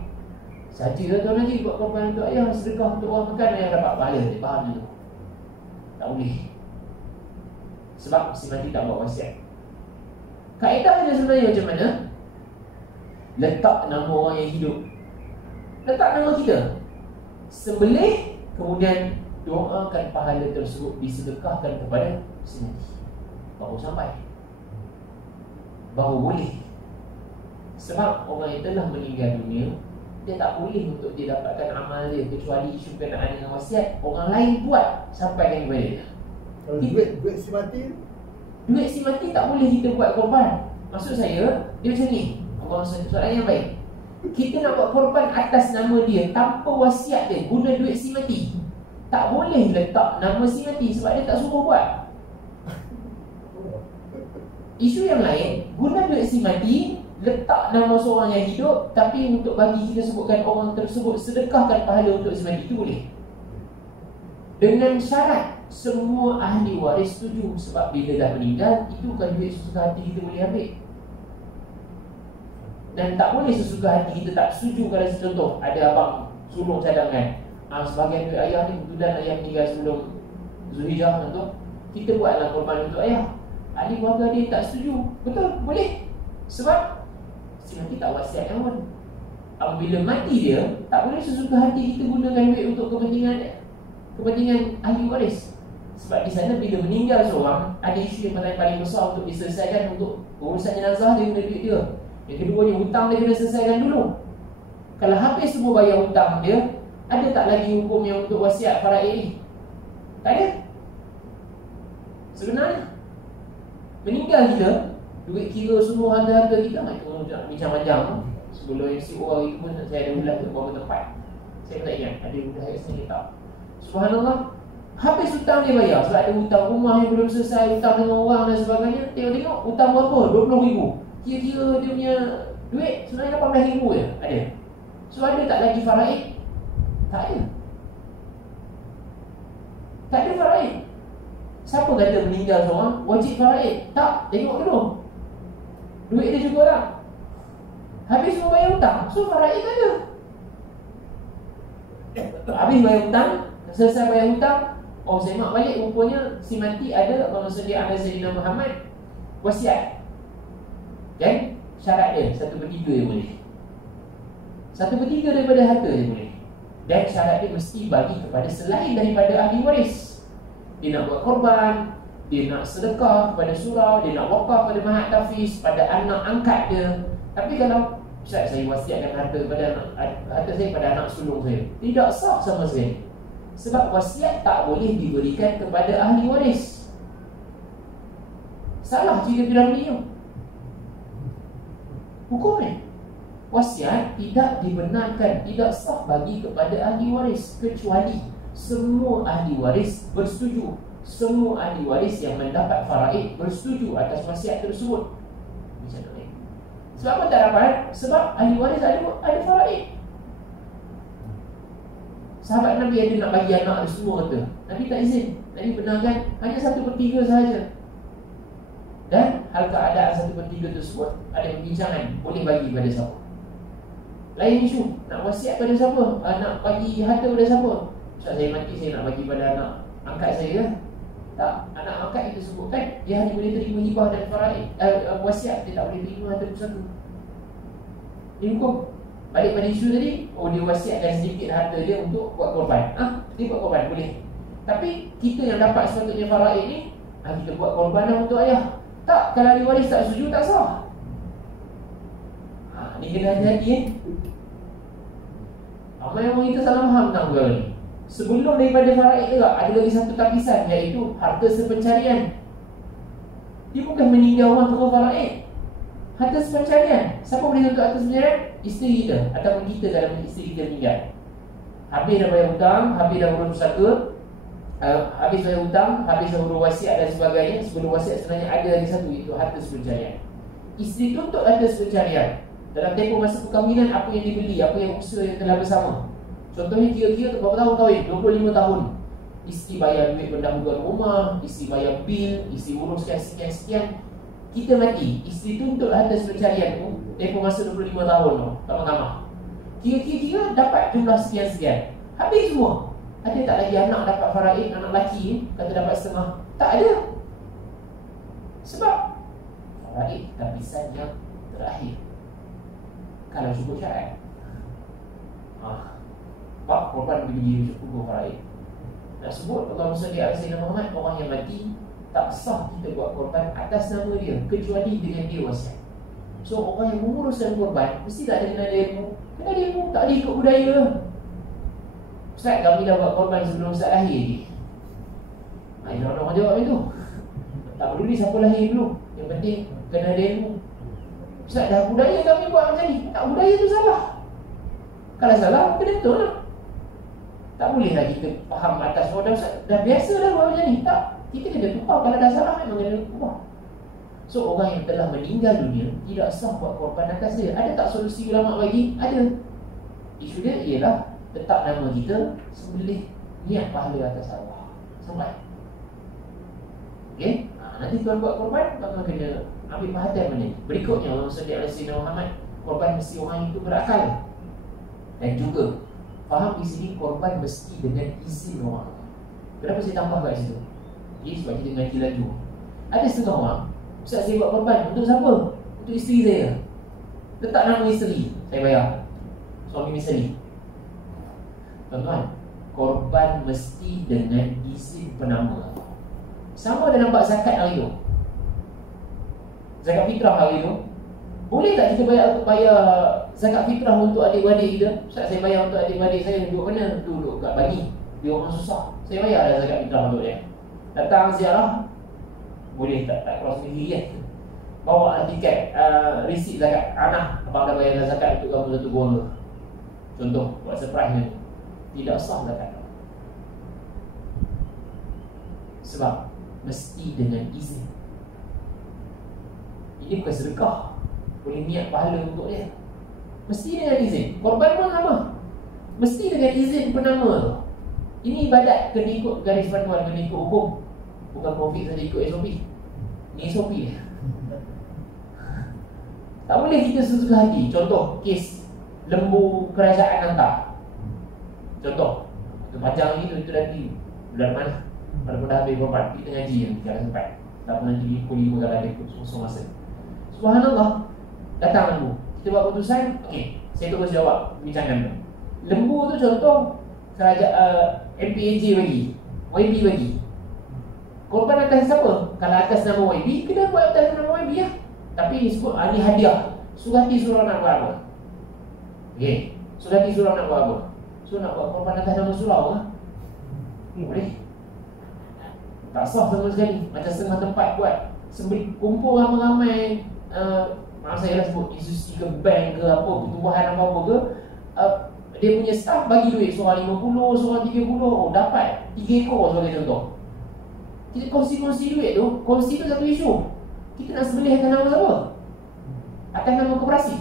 Saja lah tuan Haji, buat korban untuk ayah, sedekah untuk orang makan, ayah dapat pahala. Dia faham tu, tak boleh, sebab si mati tak buat wasiat. Kaedahnya sebenarnya macam mana? Letak nama orang yang hidup, letak nama kita, sembelih, kemudian doakan pahala tersebut disedekahkan kepada si mati, baru sampai, baru boleh. Sebab orang yang telah meninggal dunia, dia tak boleh untuk dia dapatkan amal dia, kecuali isu berkenaan dengan wasiat orang lain buat, sampaikan kepada dia. Kalau duit si mati, duit si mati tak boleh kita buat korban. Maksud saya, dia macam ni, Allah soalan yang baik. Kita nak buat korban atas nama dia, tanpa wasiat dia, guna duit si mati, tak boleh letak nama si mati, sebab dia tak suruh buat. Isu yang lain, guna duit si mati, letak nama seorang yang hidup, tapi untuk bagi kita sebutkan orang tersebut sedekahkan pahala untuk si mati, itu boleh. Dengan syarat semua ahli waris setuju. Sebab bila dah meninggal, itu bukan duit sesuka hati kita boleh ambil. Dan tak boleh sesuka hati kita tak setuju. Kalau contoh, ada abang sulung cadangan, sebahagian duit ayah ni kebetulan ayah meninggal sebelum Zulhijjah contoh, kita buatlah korban untuk ayah. Ahli keluarga dia tak setuju, betul, boleh. Sebab si mati tak wasiat pun. Apabila mati dia, tak boleh sesuka hati kita gunakan duit untuk kepentingan ahli waris. Sebab di sana bila meninggal seorang, ada isu yang paling besar untuk diselesaikan. Untuk urusan jenazah, dia guna duit dia. Yang keduanya, hutang dia kena selesaikan dulu. Kalau habis semua bayar hutang dia, ada tak lagi hukum yang untuk wasiat faraid ni? Tak ada. Sebenarnya meninggal kita, duit kira semua harta-harta kita, macam panjang. Sebelum MC orang itu pun saya ada ulas ke beberapa tempat, saya tak ingat, ada ulas kat sini tak. Subhanallah, habis hutang dia bayar. Sebab ada hutang rumah yang belum selesai, hutang dengan orang dan sebagainya. Tengok-tengok hutang berapa? 20,000. Kira-kira dia punya duit sebenarnya 18,000 je ada. So ada tak lagi faraid? Tak ada. Tak ada faraid. Siapa kata meninggal seorang wajib faraid? Tak, tengok dulu duit dia juga lah. Habis semua bayar hutang, so faraid tak ada. Habis bayar hutang, selesai bayar hutang, oh semak balik, rupanya si mati ada masa dia ada Sayyidina Muhammad wasiat. Dan syarat dia 1/3 dia boleh, 1/3 daripada harta dia boleh. Dan syarat dia mesti bagi kepada selain daripada ahli waris. Dia nak buat korban, dia nak sedekah kepada surau, dia nak wakaf pada mahat tafiz, pada anak angkat dia. Tapi kalau Ustaz, saya wasiatkan harta saya pada anak sulung saya, tidak sah sama sekali. Sebab wasiat tak boleh diberikan kepada ahli waris. Salah cerita Piramli tu. Hukum ni, wasiat tidak dibenarkan, tidak sah bagi kepada ahli waris, kecuali semua ahli waris bersetuju. Semua ahli waris yang mendapat faraid bersetuju atas wasiat tersebut. Macam mana? Sebab apa tak dapat? Sebab ahli waris ada faraid. Sahabat Nabi ada nak bagi anak dia semua kata, Nabi tak izin. Nabi benarkan hanya 1/3 sahaja. Dan hal keadaan 1/3 tersebut ada perbincangan, boleh bagi pada siapa. Lain isu, nak wasiat pada siapa, nak bagi harta pada siapa. Ustaz, saya mati, saya nak bagi pada anak angkat saya kan? Tak, anak angkat kita sebutkan dia hanya boleh terima hibah dan faraid, wasiat, dia tak boleh terima harta pusaka. Dia hukum. Balik pada isu tadi, oh dia wasiatkan sedikit harta dia untuk buat korban. Dia buat korban, boleh. Tapi kita yang dapat sepatutnya faraid ni, kita buat korban untuk ayah. Tak, kalau ahli waris tak setuju, tak sah. Ni kena hati-hati Ramai orang kita salah faham tentang perkara ni. Sebelum daripada faraid juga ada lagi satu tapisan, iaitu harta sepencarian. Dia bukan meninggal orang terus faraid. Harta sepencarian, siapa boleh tuntut harta sepencarian? Isteri kita ataupun kita kalau isteri kita meninggal. Habis dah bayar hutang, habis dah urus pusaka, habis bayar hutang, habis dah urus wasiat dan sebagainya. Sebelum wasiat sebenarnya ada lagi satu, itu harta sepencarian. Isteri tuntut harta sepencarian. Dalam tempoh masa perkahwinan, apa yang dibeli, apa yang usaha yang telah bersama. Contohnya kira-kira berapa tahun kahwin? 25 tahun. Isteri bayar duit pendahuluan rumah, isteri bayar bil, isteri uruskan sekian-sekian. Kita mati, isteri tuntut harta sepencarian tu tempoh masa 25 tahun tu, lama-lama. Kira-kira dapat jumlah sekian-sekian. Habis semua. Ada tak lagi anak dapat faraid, anak lelaki kata dapat setengah? Tak ada. Sebab faraid tapisan yang terakhir kalau cukup syarat. Bab korban bagi cukup faraid. Nak sebut Allah salli ala Sayyidina Muhammad, orang yang mati tak sah kita buat korban atas nama dia kecuali dengan dia wasiat. So orang yang menguruskan korban mesti tak ada kena ilmu. Kena ilmu, tak ada ikut budaya. Ustaz, kami dah buat korban sebelum Ustaz lahir je. Orang jawab itu. Tak peduli siapa lahir dulu, yang penting kena ada ilmu. Ustaz, dah budaya kami buat macam ni. Tak, budaya tu salah. Kalau salah, kena betul lah. Tak bolehlah kita faham atas orang dah biasa dah buat macam ni. Tak, kita kena tukar. Kalau dah salah memang kena tukar. So orang yang telah meninggal dunia tidak sah buat korban atas dia. Ada tak solusi ulama bagi? Ada. Isu dia ialah tetap nama kita, sembelih, niat pahala atas arwah. Sampai. Okay? Nanti tuan buat korban, maka kena ambil perhatian benda. Berikutnya Allah salli ala Sayyidina Muhammad, korban mesti orang itu berakal. Dan juga faham di sini korban mesti dengan izin orang. Kenapa saya tambah kat situ? Okay, sebab kita ngaji laju. Ada setengah orang, Ustaz, saya buat korban untuk siapa? Untuk isteri saya. Letak nama isteri, saya bayar. Suami isteri. Tuan-tuan, korban mesti dengan izin penama. Sama dalam bab zakat hari tu. Zakat fitrah hari tu. Boleh tak kita bayar zakat fitrah untuk adik-beradik kita? Ustaz, saya bayar untuk adik-beradik saya. Duduk mana? Duduk kat bagi. Dia orang susah. Saya bayar dah zakat fitrah untuk dia. Datang ziarah, boleh tak cross sendiri kan? Bawa tiket resit zakat. Anak, abang dah bayar zakat untuk kamu satu gol. Contoh, buat surprise ni. Tidak sah zakat. Sebab mesti dengan izin. Ini bukan sedekah, boleh niat pahala untuk dia. Mesti dengan izin. Korban pun sama, mesti dengan izin penama tu. Ini ibadat kena ikut garis panduan, kena ikut hukum. Bukan profit saja ikut SOP. Ni SOP dia. Tak boleh kita sesuka hati. Contoh, kes lembu kerajaan hantar. Contoh, itu panjang ni, itu nanti bulan mana? Walaupun dah habis korban, kita ngaji yang jangan sempat. Tak pernah jadi pukul 5 kalau ada kosong masa. Subhanallah, datang lembu. Kita buat keputusan, okey, saya terus jawab bincangan tu. Lembu tu contoh kerajaan MPAJ bagi, YB bagi. Korban atas siapa? Kalau atas nama YB, kita buat atas nama YB lah. Tapi sebut ni hadiah. Surati surah nak buat apa? Okey, surati surah nak buat apa? So nak buat korban atas nama surau lah. Boleh. Tak sah sama sekali. Macam setengah tempat buat kumpul ramai-ramai, maaf saya lah sebut institusi ke bank ke apa, pertumbuhan apa-apa ke, dia punya staff bagi duit, seorang 50, seorang 30, oh dapat 3 ekor sebagai contoh. Kita kongsi-kongsi duit tu, kongsi tu satu isu. Kita nak sembelih atas nama apa? Atas nama koperasi,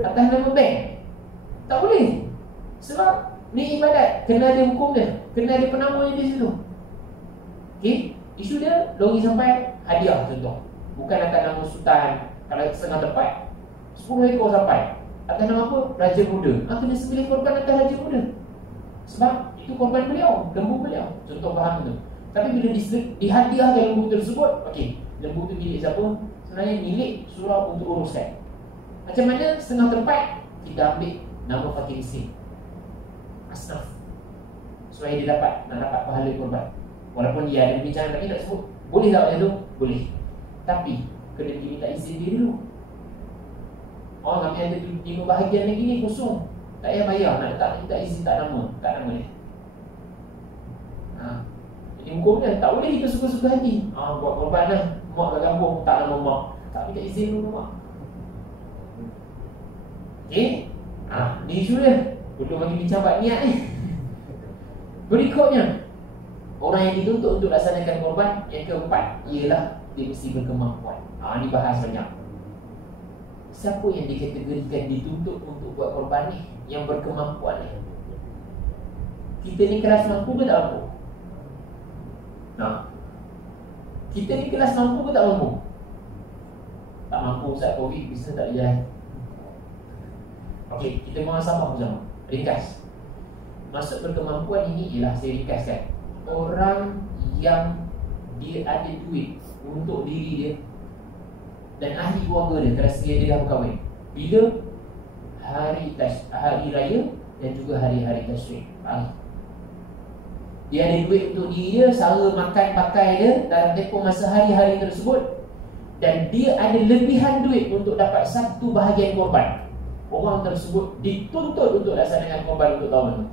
atas nama bank. Tak boleh. Sebab ni ibadat, kena ada hukum dia, kena ada penama di situ. Okey, isu dia lori sampai hadiah contoh. Bukan atas nama sultan. Kalau setengah tepat 10 ekor sampai. Atas nama apa? Raja Muda. Kena sembelih korban atas Raja Muda. Sebab itu korban beliau, lembu beliau. Contoh faham tu. Tapi bila dihadiahkan lembu tersebut, okey, lembu tu milik siapa? Sebenarnya milik surau untuk uruskan. Macam mana setengah tempat kita ambil nama fakir miskin, asnaf, supaya dia nak dapat pahala korban. Walaupun dia ada bincangan, tapi tak sebut. Boleh tak macam tu? Boleh. Tapi kena diminta izin dia dulu. Orang kami ada 5 bahagian lagi ni kosong, tak payah bayar, nak letak minta izin tak nama dia. Jadi hukumnya tak boleh kita suka-suka hati. Buat korban lah, mak kat kampung tak nama mak, tak minta izin dulu mak. Okey, ni isu dia. Belum bagi bincang bab niat ni. Berikutnya, orang yang dituntut untuk laksanakan korban yang keempat ialah dia mesti berkemampuan. Ni bahas banyak. Siapa yang dikategorikan dituntut untuk buat korban ni? Yang berkemampuan ni. Kita ni kelas mampu ke tak mampu? Kita ni kelas mampu ke tak mampu? Tak mampu Ustaz, Covid bisnes tak jalan. Okey, kita muhasabah bersama. Ringkas. Maksud berkemampuan ini ialah, saya ringkaskan, orang yang dia ada duit untuk diri dia dan ahli keluarga dia, kerana dia dah berkahwin, bila hari raya dan juga hari-hari tasyrik, dia ada duit untuk diri dia, sara makan pakai dia dalam tempoh masa hari-hari tersebut, dan dia ada lebihan duit untuk dapat satu bahagian korban. Orang tersebut dituntut untuk laksanakan korban untuk tahun itu.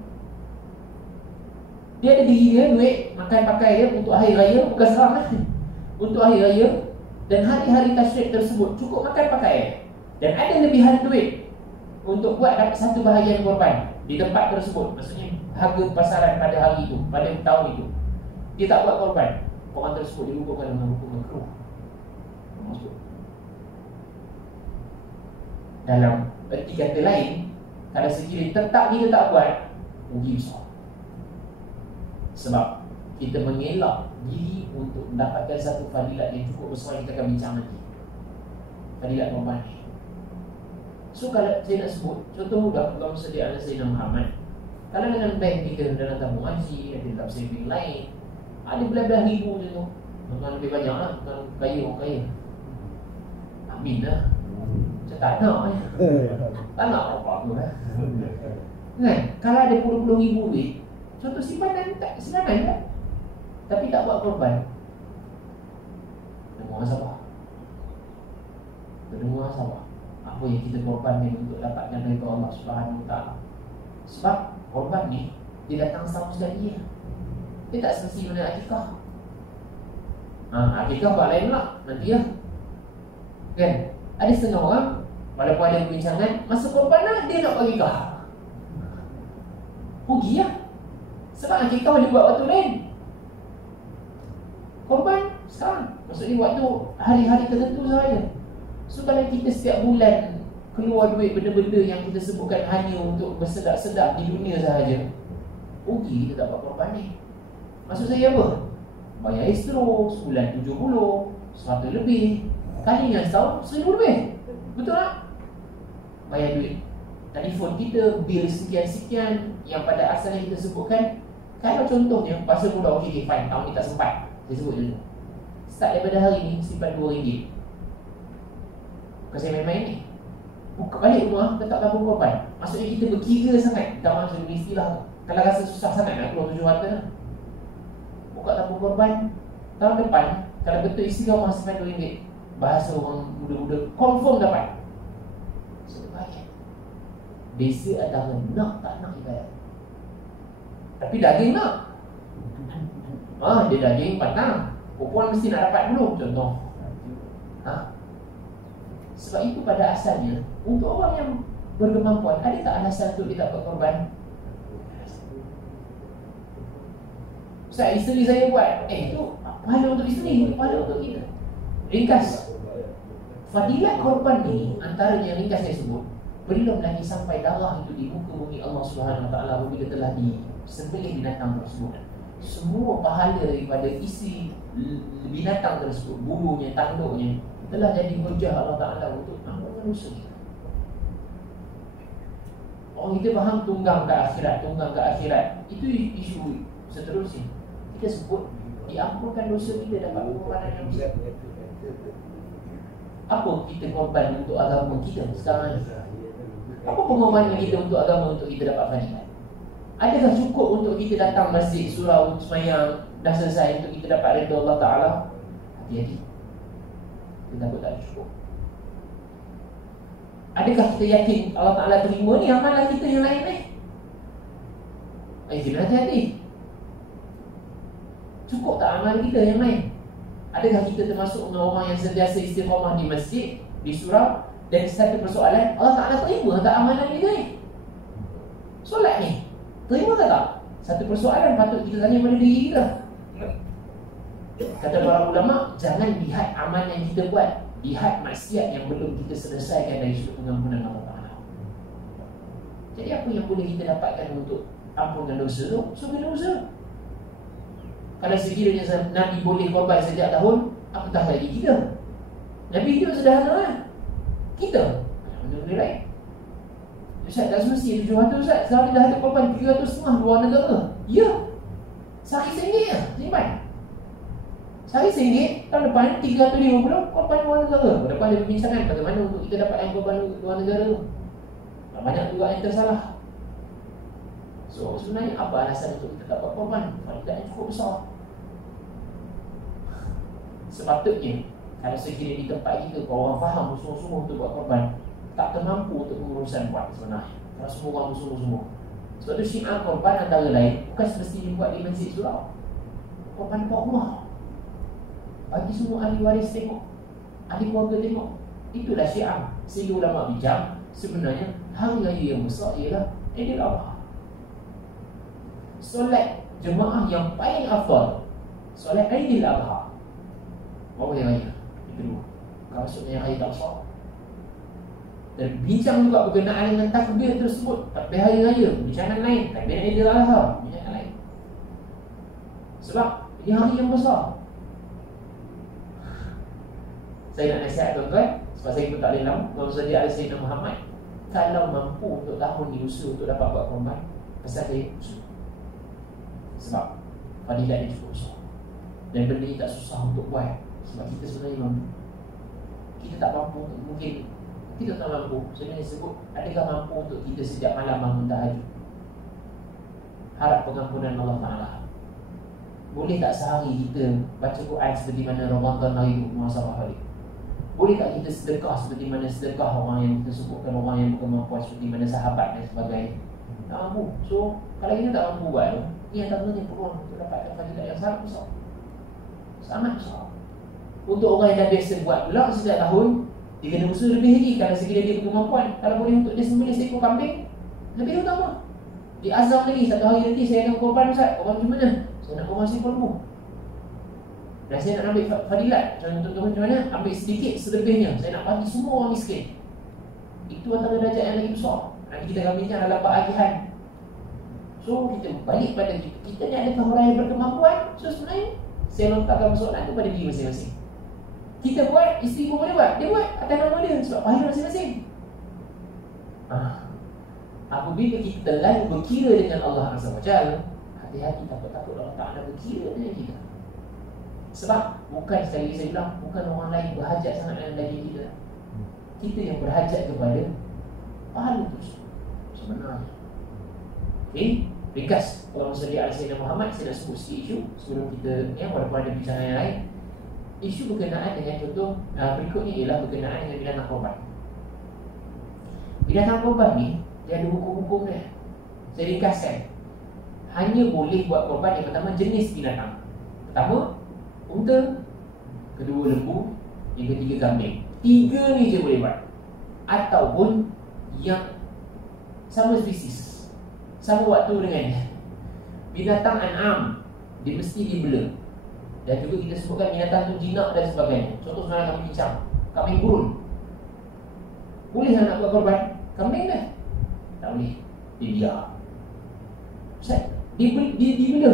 Dia ada diri dia, duit, makan pakai dia untuk hari raya, bukan seram lah, untuk hari raya dan hari-hari tasyrik tersebut, cukup makan pakai, dan ada lebihan duit untuk buat dapat satu bahagian korban di tempat tersebut. Maksudnya harga pasaran pada hari itu, pada tahun itu, dia tak buat korban, orang tersebut dihukumkan dengan hukum makruh. Maksud dalam erti kata lain, kalau sekiranya tetap kita tak buat, rugi besar. Sebab kita mengelak diri untuk mendapatkan satu fadilat yang cukup besar yang kita akan bincang nanti, fadilat korban. So kalau saya nak sebut contoh mudah, kalau sedia ada Sayyidina Muhammad, kalau dalam bank kita, dalam tabung haji, ada dalam saving lain, ada belah-belah ribu je tu. Bukan lebih banyak lah, bukan kaya orang kaya. Amin lah. Macam tak nak ni. Tak nak apa-apa lah. Kan? Kalau ada puluh-puluh ribu duit, contoh simpanan tak simpanan tak? Tapi tak buat korban. Dengar sabar. Dengar sabar. Apa yang kita korbankan untuk dapatkan redha Allah Subhanahu Wa Taala. Sebab korban ni dia datang sama sekali ya. Dia tak seperti mana akikah. Akikah buat lain pula nanti ya. Kan? Ada setengah orang walaupun ada perbincangan, masa korban lah dia nak akikah. Rugi lah. Sebab akikah boleh buat waktu lain. Korban sekarang, maksudnya waktu hari-hari tertentu sahaja. So kalau kita setiap bulan keluar duit benda-benda yang kita sebutkan hanya untuk bersedap-sedap di dunia sahaja, rugi kita tak buat korban ni. Maksud saya apa? Bayar estro sebulan 70, 100 lebih, kalinya setahun 1000 lebih. Betul tak? Bayar duit telefon kita, bil sekian-sekian yang pada asalnya kita sebutkan. Kalau contohnya pasal mula, okey fine, tahun ni tak sempat, saya sebut dulu, start daripada hari ni simpan RM2. Bukan saya main-main ni. Buka balik rumah, letak tabung korban. Maksudnya kita berkira sangat. Dalam segi istilah, kalau rasa susah sangat nak keluar 7 harta, buka tabung korban. Tahun depan, kalau betul isteri kau masih simpan RM2, bahasa orang muda-muda, confirm dapat. So bahagian beza antara nak tak nak ibadat. Tapi daging nak. Dia daging patang, perempuan mesti nak dapat dulu, contoh. Sebab itu pada asalnya, untuk orang yang berkemampuan, ada tak alasan untuk dia tak buat korban? Ustaz, isteri saya buat. Itu pahala untuk isteri, pahala untuk kita. Ringkas, fadilat korban ni, antaranya ringkas saya sebut, belum lagi sampai darah itu di muka bumi Allah Subhanahu Wa Taala apabila telah disembelih binatang tersebut. Semua pahala daripada isi binatang tersebut, bulunya, tanduknya, telah jadi hujah Allah Ta'ala untuk manusia kita. Orang kita faham tunggang ke akhirat, itu isu seterusnya. Kita sebut diampunkan dosa kita, dapat pengorbanan yang besar. Apa kita korban untuk agama kita sekarang ni? Apa pengorbanan kita untuk agama untuk kita dapat fadilat? Adakah cukup untuk kita datang masjid, surau, semayang, dah selesai untuk kita dapat redha Allah Ta'ala? Hati-hati, kita takut tak cukup. Adakah kita yakin Allah Ta'ala terima ni amalan kita yang lain ni? Kita hati-hati. Cukup tak amalan kita yang lain? Adakah kita termasuk dengan orang yang sentiasa istiqamah di masjid, di surau? Dan satu persoalan, Allah Ta'ala terima tak amalan kita ni? Solat ni, terima ke tak? Satu persoalan patut kita tanya pada diri kita. Kata para ulama, jangan lihat amalan yang kita buat, lihat maksiat yang belum kita selesaikan dari sudut pengampunan Allah Ta'ala. Jadi apa yang boleh kita dapatkan untuk ampunkan dosa tu? Surga dosa. Kalau sekiranya Nabi boleh korban setiap tahun, apatah lagi kita? Nabi hidup sederhana kan? Kita benda-benda lain. Ustaz, tak semesti 700 Ustaz. Sekarang dah ada korban 300 luar negara. Ya, sehari RM1 je simpan. Sehari RM1, tahun depan 350 korban luar negara. Lepas ada perbincangan bagaimana untuk kita dapatkan korban luar negara. Banyak juga yang tersalah. So sebenarnya apa alasan untuk kita dapat korban? Fadilat yang cukup besar. Sepatutnya kalau sekiranya di tempat kita orang faham bersungguh-sungguh untuk buat korban, tak termampu untuk pengurusan buat sebenarnya. Kalau semua orang bersungguh-sungguh. Sebab tu syiar korban antara lain bukan semestinya buat di masjid surau. Korban kat rumah, bagi semua ahli waris tengok, ahli keluarga tengok. Itulah syiar. Sehingga ulama bincang, sebenarnya hari raya yang besar ialah Aidil Adha. Solat jemaah yang paling afdal, solat Aidil Adha. Baru yang raya. Itu dua. Kalau maksudnya yang raya tak besar. Dan bincang juga berkenaan dengan takbir tersebut. Takbir hari raya, bincangan lain. Takbir Aidil Adha, bincangan lain. Sebab ini hari yang besar. Saya nak nasihat tuan-tuan, sebab saya pun tak boleh lama. Kalau saja ada Sayyidina Muhammad, kalau mampu untuk tahun ni usaha untuk dapat buat korban, pasal saya usaha. Sebab fadilat dia cukup besar. Dan benda ni tak susah untuk buat. Sebab kita sebenarnya mampu. Kita tak mampu untuk, mungkin kita tak mampu. Sebenarnya sebut, adakah mampu untuk kita sejak malam bangun tahajud? Harap pengampunan Allah Ta'ala. Boleh tak sehari kita baca Quran seperti mana Ramadan hari muhasabah balik? Boleh tak kita sedekah seperti mana sedekah orang yang kita sebutkan, orang yang berkemampuan seperti mana sahabat dan sebagainya? Tak mampu. So, kalau kita tak mampu buat tu, ini antaranya peluang untuk dapatkan fadilat yang sangat besar. Sangat besar. Untuk orang yang dah biasa buat pula setiap tahun, dia kena usaha lebih lagi. Kalau sekiranya dia berkemampuan, kalau boleh untuk dia sembelih seekor kambing, lebih utama. Di azam lagi, satu hari nanti saya akan korban Ustaz. Korban macam mana? Saya nak korban seekor lembu. Dan saya nak ambil fadilat. Contoh macam mana? Ambil sedikit selebihnya. Saya nak bagi semua orang miskin. Itu antara darjat yang lagi besar. Nanti kita akan bincang dalam bab agihan. So kita balik pada kita ni adakah orang yang berkemampuan? So sebenarnya saya lontarkan persoalan tu pada diri masing-masing. Kita buat, isteri pun boleh buat. Dia buat atas nama dia sebab pahala masing-masing. Apabila kita lain berkira dengan Allah Azza wa Jalla, hati-hati, takut-takut Allah Ta'ala berkira dengan kita. Sebab bukan, sekali lagi saya bilang, bukan orang lain berhajat sangat dengan daging kita. Kita yang berhajat kepada pahala tu sebenarnya. Okay, ringkas. Kalau masa dia Sayyidina Muhammad, saya nak sebut sikit isu sebelum kita, walaupun ada bincang yang lain. Isu berkenaan dengan contoh berikut ni ialah berkenaan dengan binatang korban. Binatang korban ni, dia ada hukum-hukum dia. Saya ringkaskan. Hanya boleh buat korban yang pertama jenis binatang. Pertama, unta. Kedua, lembu. Yang ketiga, kambing. 3 ni je boleh buat. Ataupun yang sama spesies, sama waktu dengannya. Binatang an'am, dia mesti dibela. Dan juga kita sebutkan binatang tu jinak dan sebagainya. Contoh sekarang kami bincang kambing gurun. Boleh nak buat korban? Kambing dah tak boleh. Dia biar. Dibela.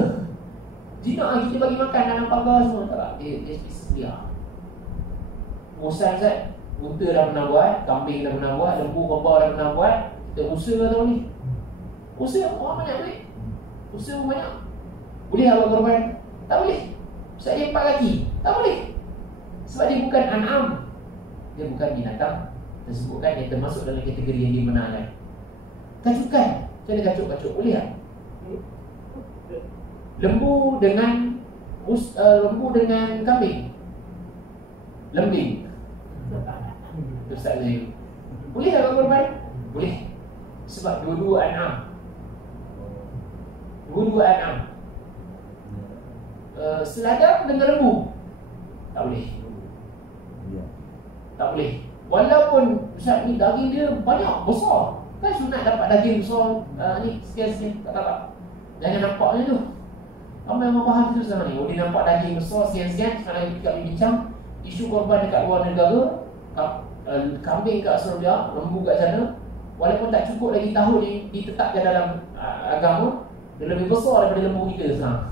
Jinak lah kita bagi makan dalam pagar semua. Tak, dia spesies biar. Bosan Ustaz, unta dah pernah buat, kambing dah pernah buat, lembu kerbau dah pernah buat. Kita usaha tahun ni. Usaha orang banyak boleh. Usaha banyak. Boleh tak buat korban? Tak boleh. Ustaz dia 4 kaki. Tak boleh. Sebab dia bukan an'am. Dia bukan binatang tersebutkan yang termasuk dalam kategori yang dimenangkan. Kacukan. Macam mana kacuk-kacuk? Boleh tak? Lembu dengan kambing. Lembing. Ustaz saya. Boleh tak buat korban? Boleh. Sebab dua-dua an'am. Dua-dua an'am. Seladang dengan lembu tak boleh. Tak boleh. Walaupun Ustaz ni daging dia banyak, besar. Kan sunat dapat daging besar ni sekian-sekian, tak. Jangan nampaknya tu. Ramai orang faham tu sekarang ni. Boleh nampak daging besar sekian-sekian. Sekarang kita bincang isu korban dekat luar negara, kambing kat Australia, lembu kat sana. Walaupun tak cukup lagi tahun ni ditetapkan dalam agama, dia lebih besar daripada lembu kita sekarang.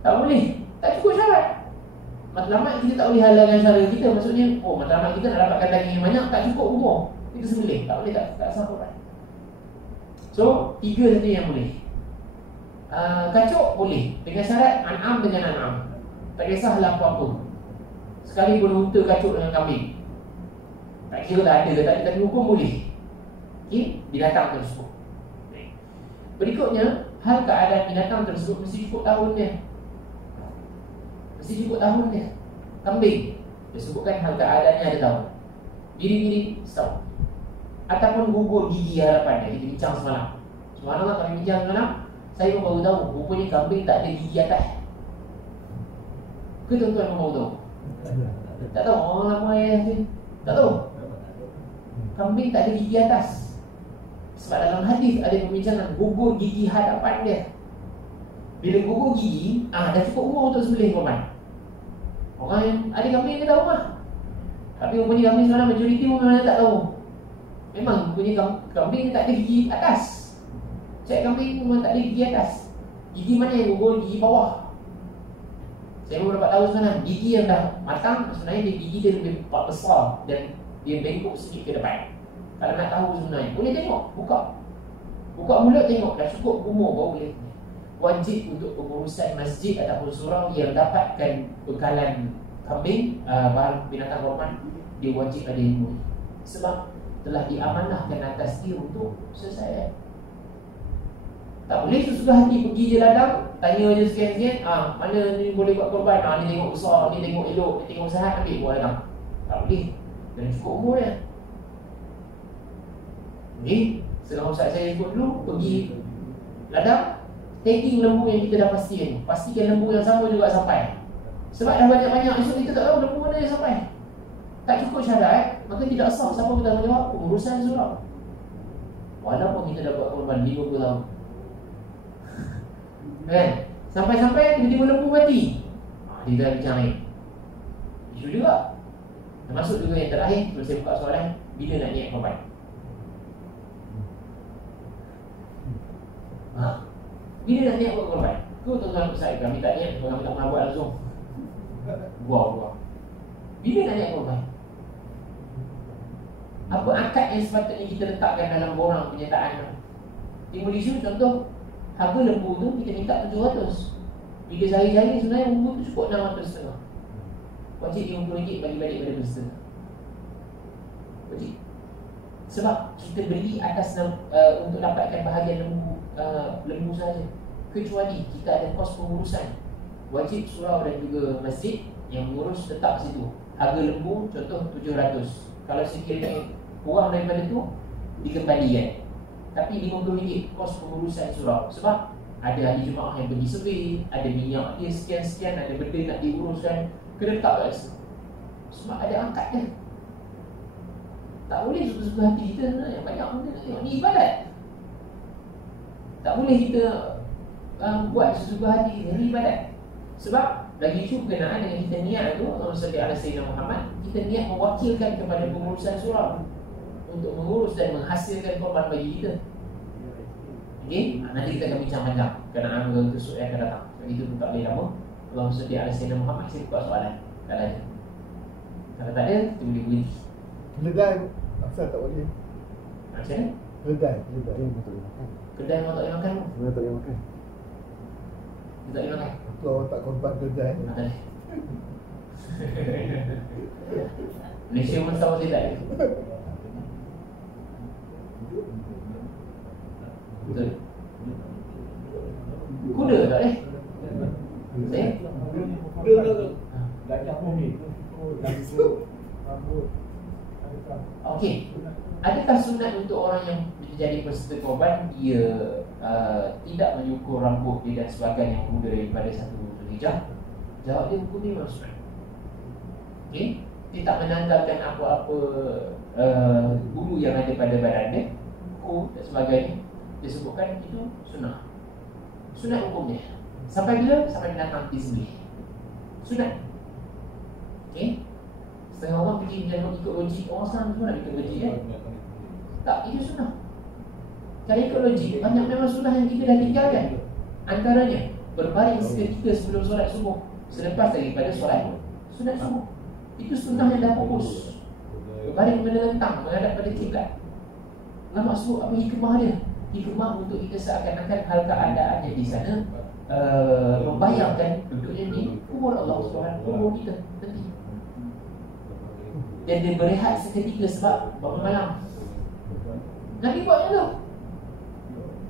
Tak boleh. Tak cukup syarat. Matlamat kita tak boleh halalkan cara kita. Maksudnya, matlamat kita nak dapatkan daging yang banyak, tak cukup umur, kita sembelih. Tak boleh, tak sah korban. So, 3 saja yang boleh. Kacuk boleh. Dengan syarat an'am dengan an'am. Tak kisahlah apa-apa. Sekali pun unta kacuk dengan kambing, tak kira tak ada ke tak ada, tapi hukum boleh. Okay? Binatang tersebut. Berikutnya, hal keadaan binatang tersebut mesti cukup tahun dia. Mesti cukup tahun dia. Kambing, dia sebutkan hal keadaannya ada tahun. Biri-biri setahun. Ataupun gugur gigi hadapan dia. Kita bincang semalam. Subhanallah, kami bincang semalam, saya pun baru tahu rupanya kambing tak ada gigi atas. Ke tuan-tuan pun baru tahu? Tak tahu, orang lama ni tak tahu. Kambing tak ada gigi atas. Sebab dalam hadis ada pembincangan gugur gigi hadapan dia. Bila gugur gigi, dah cukup umur untuk sembelih korban. Orang yang ada kambing dia tahu lah. Tapi rupanya kambing sebenarnya majoriti pun memang tak tahu. Memang rupanya kambing tak ada gigi atas. Cek kambing memang tak ada gigi atas. Gigi mana yang gugur? Gigi bawah. Saya pun dapat tahu sebenarnya gigi yang dah matang, sebenarnya gigi dia lebih besar dan dia bengkok sikit ke depan. Kalau nak tahu sebenarnya, boleh tengok, buka mulut tengok, dah cukup umur baru boleh. Wajib untuk pengurusan masjid ataupun surau yang dapatkan bekalan kambing, bahan binatang korban, dia wajib ada ilmu. Sebab telah diamanahkan atas dia untuk selesai. Tak boleh sesuka hati pergi je ladang, tanya je sekian-sekian, mana ni boleh buat korban, ni tengok besar, ni tengok elok, ni tengok sihat, ambil buat ladang. Tak boleh. Dan cukup umur dia. Okay, sekarang Ustaz saya ikut dulu, pergi ladang, tagging lembu yang kita dah pastikan. Pastikan lembu yang sama juga sampai. Sebab dah banyak-banyak, esok kita tak tahu lembu mana yang sampai. Tak cukup syarat, maka tidak sah siapa bertanggungjawab pengurusan surau. Walaupun kita dah buat korban 50 tahun. Kan? Sampai-sampai tiba-tiba lembu mati. Dia dah bincang lain. Isu juga. Termasuk juga yang terakhir, kalau saya buka soalan, bila nak niat korban? Bila nak niat buat korban? Kau tuan-tuan besar kami tak niat, kami tak pernah buat langsung. Buang. Bila nak niat korban? Apa akad yang sepatutnya kita letakkan dalam borang penyertaan? Timbul isu contoh, harga lembu tu kita minta 700. Bila sehari-hari sebenarnya lembu tu cukup 650. Wajib RM50 bagi-balik pada peserta. Wajib. Sebab kita beli atas untuk dapatkan bahagian lembu saja. Kecuali kita ada kos pengurusan. Wajib surau dan juga masjid yang mengurus tetap situ. Harga lembu contoh 700. Kalau sekiranya kurang daripada tu, dikembalikan. Tapi RM50 kos pengurusan surau. Sebab ada ahli jemaah yang pergi survey, ada minyak dia sekian-sekian, ada benda nak diuruskan, kena letak kat situ. Sebab ada angkat dia. Tak boleh suka-suka hati kita sebenarnya. Banyak benda nak tengok. Ni ibadat. Tak boleh kita buat sesuka hati kita. Ni ibadat. Sebab lagi isu berkenaan dengan kita niat tu, Allahumma salli ala Sayyidina Muhammad, kita niat mewakilkan kepada pengurusan surau untuk mengurus dan menghasilkan korban bagi kita. Okay? Nanti kita akan bincang panjang kenaan untuk yang akan datang. Sebab itu pun tak boleh lama. Allahumma salli ala Sayyidina Muhammad. Saya buka soalan. Tak ada. Kalau tak ada, kita boleh berhenti. Kedai asal tak boleh. Macam mana? Kedai. Kedai memang tak boleh makan pun. Memang tak boleh makan. Dia tak boleh makan. Itu orang tak korban kedai. Tak boleh. Malaysia pun sama saya tak ada. Betul. Kuda tak boleh. Saya? Kuda gajah pun ni. Rambut. Okey. Adakah sunat untuk orang yang menjadi peserta korban dia tidak menyukur rambut dia dan sebagainya yang muda daripada satu hijab? Jawab dia hukum dia memang sunat. Okey. Dia tak menanggalkan apa-apa bulu yang ada pada badan dia, kuku dan sebagainya. Dia sebutkan itu sunat. Sunat hukumnya. Sampai bila? Sampai binatang disembelih. Sunat. Okey. Setengah orang fikir jangan ikut logik. Orang Islam semua nak ikut logik kan? Tak, itu sunnah. Kalau ikut logik, banyak memang sunnah yang kita dah tinggalkan. Antaranya, berbaring seketika sebelum solat subuh, selepas daripada solat sunat subuh. Itu sunnah yang dah fokus. Berbaring menentang, menghadap pada kiblat. Ulama sebut apa hikmah dia? Hikmah untuk kita seakan-akan hal keadaannya di sana membayangkan duduknya di kubur Allah SWT, kubur kita nanti. Dan dia berehat seketika sebab bangun malam. Nabi buat macam tu.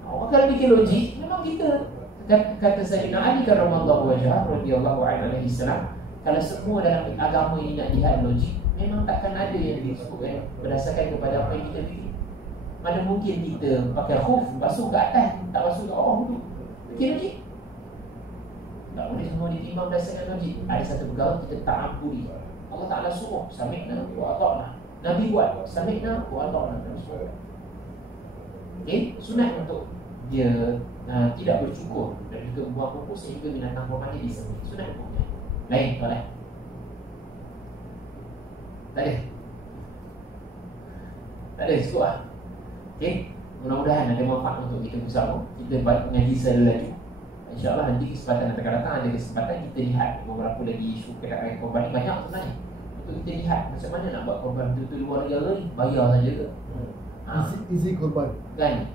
Orang kalau fikir logik, memang kita kata Sayyidina Ali karramallahu wajhah radhiyallahu anhu alaihi salam, kalau semua dalam agama ini nak lihat logik, memang takkan ada yang disebutkan berdasarkan kepada apa yang kita fikir. Mana mungkin kita pakai khuf, basuh ke atas, tak basuh ke bawah dulu. Fikir logik? Tak boleh semua ditimbang berdasarkan logik. Ada satu pegawai kita tak ampuni. Allah Ta'ala suruh sami'na wa ata'na. Nabi buat sami'na wa ata'na. Okey, sunat untuk dia tidak bercukur dan juga buang kuku sehingga binatang korban dia disembelih. Sunat hukumnya. Lain tak lain? Tak ada? Tak ada, cukup lah. Okey, mudah-mudahan ada manfaat untuk kita bersama. Kita mengaji secara laju. InsyaAllah nanti kesempatan yang akan datang, ada kesempatan kita lihat beberapa lagi isu berkaitan korban ni banyak sebenarnya. Untuk kita lihat macam mana nak buat korban betul-betul luar negara ni, bayar saja ke? Easy korban. Kan?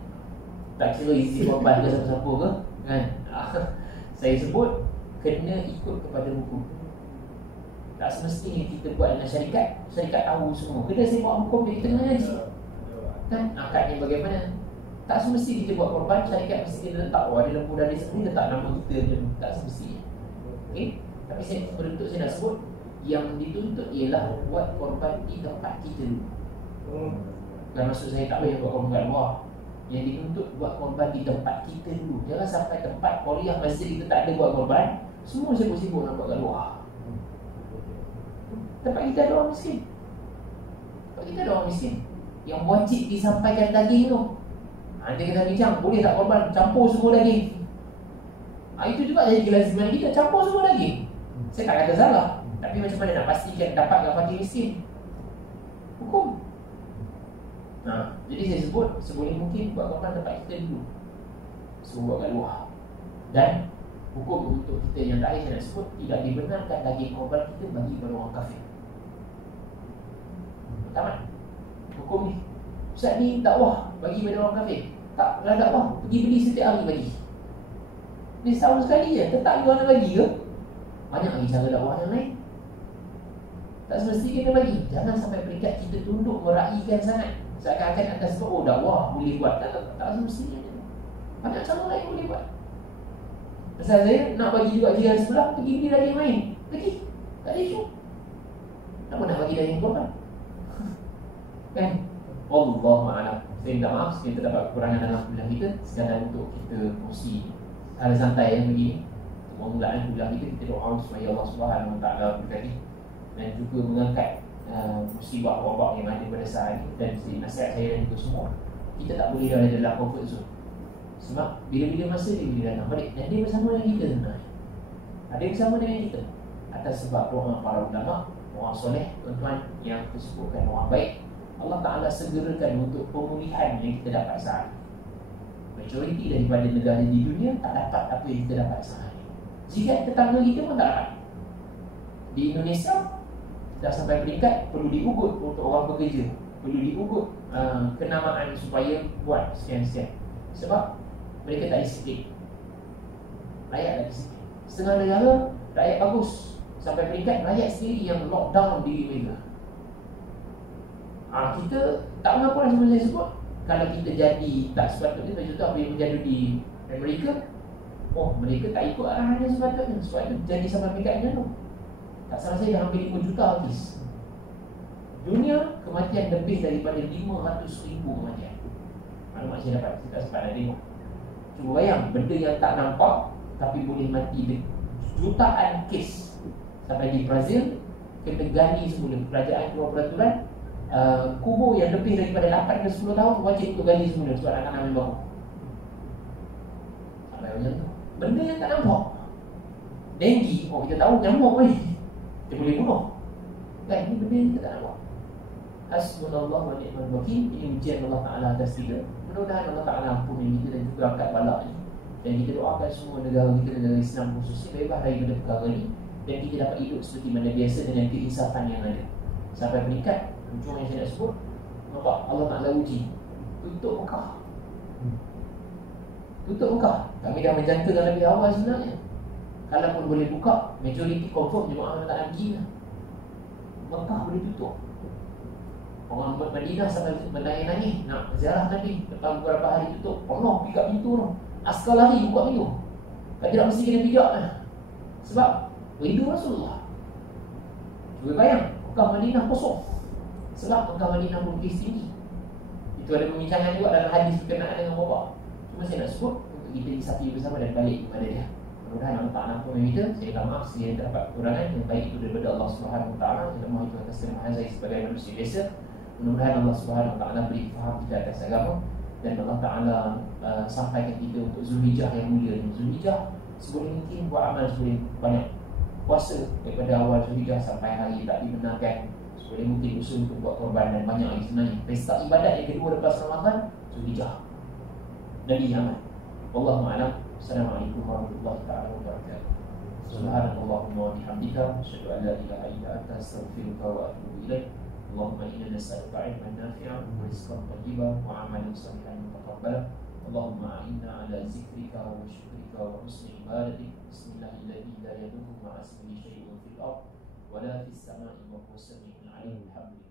Tak kira easy korban ke siapa-siapa ke? Kan? Saya sebut kena ikut kepada hukum. Tak semestinya kita buat dengan syarikat, syarikat tahu semua. Kena saya buat hukum dia, kita kena ngaji. Kan? Akadnya bagaimana? Tak semesti kita buat korban, syarikat mesti kita letak ada lembu dari sini, letak nama kita. Tak semestinya. Okay? Tapi untuk saya nak sebut, yang dituntut ialah buat korban di tempat kita dulu. Dan maksud saya tak payah buat korban kat luar. Yang dituntut buat korban di tempat kita dulu. Jangan sampai tempat kuliah masjid kita tak ada buat korban, semua sibuk-sibuk nak buat kat luar. Tempat kita ada orang miskin. Tempat kita ada orang miskin yang wajib disampaikan daging tu. Dia kata bincang, boleh tak korban campur semua daging? Itu juga jadi kelaziman kita, campur semua daging. Saya tak kata salah, tapi macam mana nak pastikan dapat fakir miskin? Hukum. Jadi saya sebut seboleh mungkin buat korban tempat kita dulu, suruh buat kat luar. Dan hukum untuk kita yang terakhir saya nak sebut, tidak dibenarkan daging korban kita bagi kepada orang kafir. Tamat hukum ni. Ustaz ni dakwah bagi pada orang kafir. Tak lah dakwah, pergi beli setiap hari bagi. Ni setahun sekali je, tetap juga nak bagi ke? Banyak lagi cara dakwah yang lain. Tak semesti kena bagi. Jangan sampai peringkat kita tunduk meraihkan sangat, seakan-akan atas sebab dakwah boleh buat. Tak semestinya. Banyak cara lain boleh buat. Pasal saya nak bagi juga jiran sebelah, pergi beli daging lain. Pergi, tak ada isu. Kenapa nak bagi daging korban? Kan? Wallahu'alam. Saya minta maaf sekiranya terdapat kekurangan dalam kuliah kita. Sekadar untuk kita kongsi hal santai yang begini. Untuk permulaan kuliah kita doa supaya Allah SWT berkati dan juga mengangkat musibah wabak yang ada pada saat ini. Dan nasihat saya dan juga semua, kita tak boleh berada dalam comfort zone. Sebab bila-bila masa dia boleh datang balik dan dia bersama dengan kita sebenarnya. Ada bersama dengan kita atas sebab doa para ulama, orang soleh, tuan-tuan yang tersebutkan orang baik. Allah Ta'ala segerakan untuk pemulihan yang kita dapat saat ini. Majoriti daripada negara di dunia tak dapat apa yang kita dapat saat ini. Jika tetangga kita pun tak dapat. Di Indonesia dah sampai peringkat perlu diugut untuk orang bekerja, perlu diugut kenamaan supaya buat sekian-sekian. Sebab mereka tak disiplin. Rakyat tak disiplin. Setengah negara rakyat bagus, sampai peringkat rakyat sendiri yang lockdown diri mereka. Kita tak mengaku lah sebenarnya sebut. Kalau kita jadi tak sepatutnya, contoh apa yang menjadi di Amerika, mereka tak ikut arahan yang sepatutnya. Sebab itu jadi sampai peringkat macam tu. Tak salah saya dah hampir 5 juta habis. Dunia kematian lebih daripada 500,000 kematian. Maklumat saya dapat, saya tak sempat nak tengok. Cuba bayang, benda yang tak nampak tapi boleh mati jutaan kes. Sampai di Brazil kena gali semula. Kerajaan keluar peraturan kubur yang lebih daripada 8 ke 10 tahun wajib untuk gali semula sebab akan ambil baru. Sampai macam tu. Benda yang tak nampak. Denggi, kita tahu nyamuk ni dia boleh bunuh. Kan, ini benda yang kita tak nampak. Hasbunallah wa ni'mal wakil. Ini ujian Allah Ta'ala atas kita. Mudah-mudahan Allah Ta'ala ampuni kita dan juga angkat balak ni. Dan kita doakan semua negara kita, negara Islam khususnya, bebas daripada perkara ni. Dan kita dapat hidup seperti mana biasa dengan keinsafan yang ada. Sampai meningkat, ujung yang saya nak sebut, nampak Allah Ta'ala uji. Tutup Mekah. Tutup Mekah. Kami dah menjangkakan lebih awal sebenarnya. Kalau pun boleh buka, majoriti confirm jemaah tak nak pergi lah. Mekah boleh tutup. Orang Madinah sampai menangis-nangis nak ziarah Nabi. Lepas beberapa hari tutup, penuh pikat pintu tu. Askar lari buka pintu. Kalau tidak mesti kena pikat lah. Sebab rindu Rasulullah. Cuba bayang, Mekah Madinah kosong. Sebab Mekah Madinah pun kes tinggi. Itu ada pembincangan juga dalam hadis berkenaan dengan bapak. Cuma saya nak sebut untuk kita disapi bersama dan balik kepada dia. Mudah-mudahan Allah Ta'ala ampuni kita. Saya minta maaf sekali terdapat kekurangan. Yang baik itu daripada Allah Subhanahu Wa Ta'ala. Saya mohon itu atas kelemahan saya sebagai manusia biasa. Mudah-mudahan Allah Subhanahu Wa Ta'ala beri faham kita atas agama. Dan Allah Ta'ala sampaikan kita untuk Zulhijjah yang mulia ini. Zulhijjah sebelum mungkin buat amal sebelum banyak puasa daripada awal Zulhijjah sampai hari tak dibenarkan. Sebelum mungkin usul untuk buat korban dan banyak lagi sebenarnya. Pesta ibadat yang kedua lepas Ramadan, Zulhijjah. Nabi aman. Wallahu a'lam. Assalamualaikum warahmatullahi wabarakatuh. Subhanallahumma wa bihamdika asyhadu an la ilaha illa anta astaghfiruka wa atubu ilaik. Allahumma inna nas'aluka 'ilman nafi'an wa rizqan thayyiban wa 'amalan shalihan mutaqabbalan. Allahumma a'inna 'ala zikrika wa syukrika wa husni ibadatik. Bismillahirrahmanirrahim. La yadurru ma'a ismihi syai'un fil ardh wa la fis sama'i wa huwas samii'ul 'aliim. Alhamdulillah.